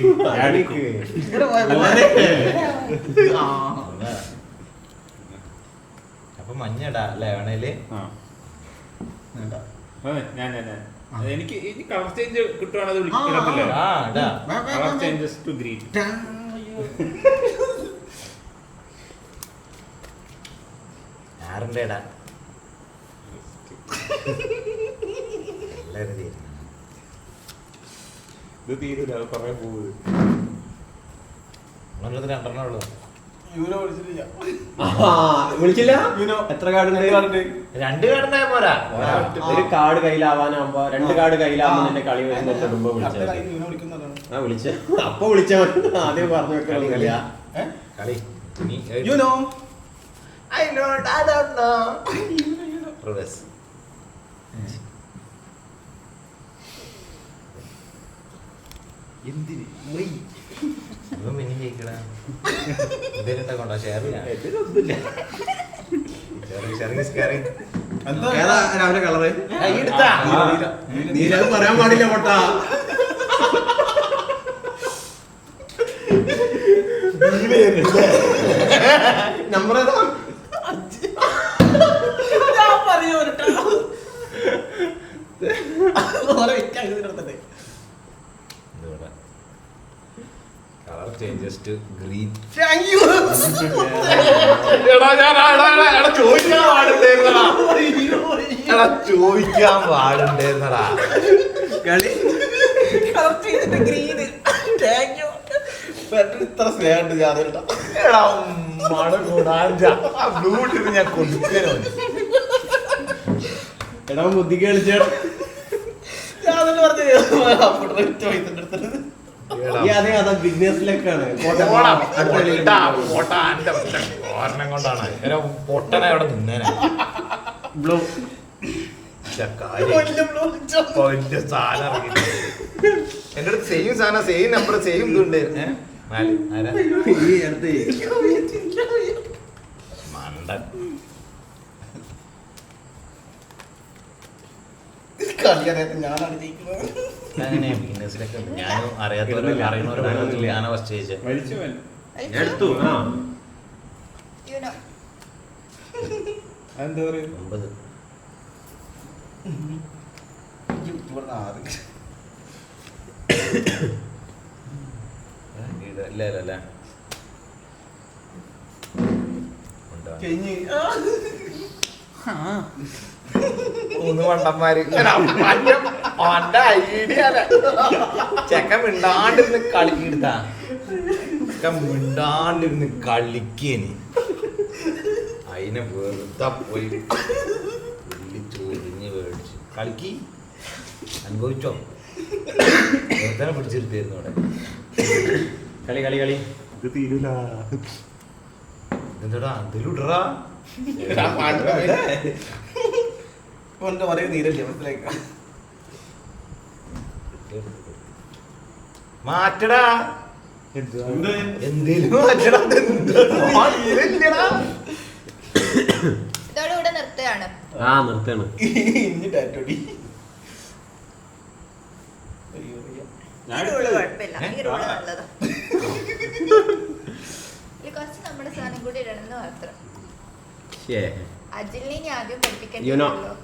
അപ്പൊ മഞ്ഞടാ അല്ലേ വേണേല്. ഞാൻ എനിക്ക് ഇനി കളർ ചേഞ്ച് കിട്ടുവാണെങ്കിൽ വിളിക്കണമല്ലോ. ആ ഇടാ കളർ ചേഞ്ചസ് ടു ഗ്രീൻ. ആറിന്റെ ഇടാ എല്ലാരും തീരുന്നു. ഇത് തീരൂല അത് പറയാൻ പോകുന്നത്. നമ്മളത് 2 ഉള്ളു. യൂനോ വിളിച്ചിട്ടില്ല. വിളിച്ചില്ല യൂനോ എത്ര കാർഡ് 2 കാർഡുണ്ടായ പോരാ. ഒരു കാർഡ് കയ്യിലാവാനാകുമ്പോ 2 കാർഡ് കയ്യിലാവുമ്പോ നിന്റെ കളി വരുമ്പോ വിളിച്ചത് യൂനോ വിളിക്കുന്നതാണ്. ആ വിളിച്ച അപ്പൊ വിളിച്ച ആദ്യം പറഞ്ഞു വെക്കാൻ കളിയാ കളി you know I don't know. Reverse. എന്തിന് ഇവൻ പിന്നെ ജയിക്കടാ. ഇവരെന്താ കൊണ്ടോ ഷെയർ എതിരൊന്നുമില്ല. ഷെയറിങ് എന്താ ഏതാ രാവിലെ കളറ് എടുത്താ നീരത് പറയാൻ പാടില്ല പൊട്ടാ നമ്പർ ഏതാ കളർ ചേഞ്ചസ് ടു ഗ്രീൻ. ചോദിക്കാൻ പാടുണ്ടായിരുന്നടാ കളി ഇത്ര സ്നേഹമുണ്ട് ഞാൻ ഞാൻ കൊടുക്കണോ എടാ ബുദ്ധിക്ക് കളിച്ചേടാ അതെ അതാ ബിസിനസ്സിലേക്കാണ് ഓർണം കൊണ്ടാണ് പൊട്ടനെ അവിടെ നിന്നേനെ. ബ്ലൂ എന്റെ അടുത്ത് സെയിം സാധനം സെയിം നമ്പർ സെയിം ഇതുണ്ട്. ഈ അടുത്ത് മണ്ടൻ ഞാനാണ് ജയിക്കുന്നത്. അങ്ങനെ ബിസിനസ്സിലൊക്കെ ഉണ്ട്. ഞാനും അറിയാത്തവരും അറിയുന്നവരും ഞാനാ ഫസ്റ്റ് ജയിച്ചത്. മരിച്ചവൻ എടുത്തു ആ യുനോ അതെന്താ പറയുക 9 ഇവിടുന്ന് 6. ഇല്ല കഴിഞ്ഞ് മൂന്ന് വണ്ടന്മാര് ഐഡിയ ചെക്കൻ മിണ്ടാണ്ടിരുന്ന് കളിക്കെടുത്താ ചെക്കൻ മിണ്ടാണ്ടിരുന്ന് കളിക്കേന് അതിനെ വെറുതെ പോയി ചൊരിഞ്ഞ് മേടിച്ചു കളിക്ക് അനുഭവിച്ചോ വെറുതെ പിടിച്ചിരുത്തായിരുന്നു അവിടെ കളി കളി കളി ഇത് തീരൂല. എന്താടാ എന്തെങ്കിലും ഇടറാ ഒരേ നീരല്ലേ മനസ്സിലാക്കാം. മാറ്റടാ എന്ത്? എന്തേലും മാറ്റടാ ഇതോടുകൂടെ നിർത്തുകയാണ്. ആ നിർത്താണ് ഇനി ടാറ്റോടി. ഞാൻ ഈ റൂള് കുഴപ്പമില്ല, ഈ റൂള് നല്ലതാ. ഇതിൽ കുറച്ച് നമ്മുടെ സാധനം കൂടി ഇടണമെന്ന് മാത്രം. അജിലിനെ ഇനി ആദ്യം യുനോ. പഠിപ്പിക്കണ്ടല്ലോ.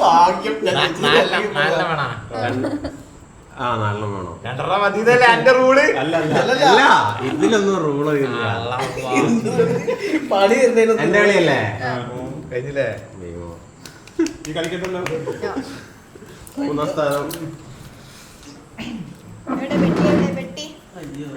ഭാഗ്യം ആ നല്ല വേണോ രണ്ടെണ്ണം മതിയതല്ലേ എന്റെ റൂള് അല്ല അല്ല ഇതിലൊന്നും റൂള് പണി എന്റെ കളിയല്ലേ കഴിഞ്ഞില്ലേ ഈ കളിക്കട്ടല്ലോ. മൂന്നാം സ്ഥാനം എവിടെ പെട്ടി, എവിടെ പെട്ടി? അയ്യോ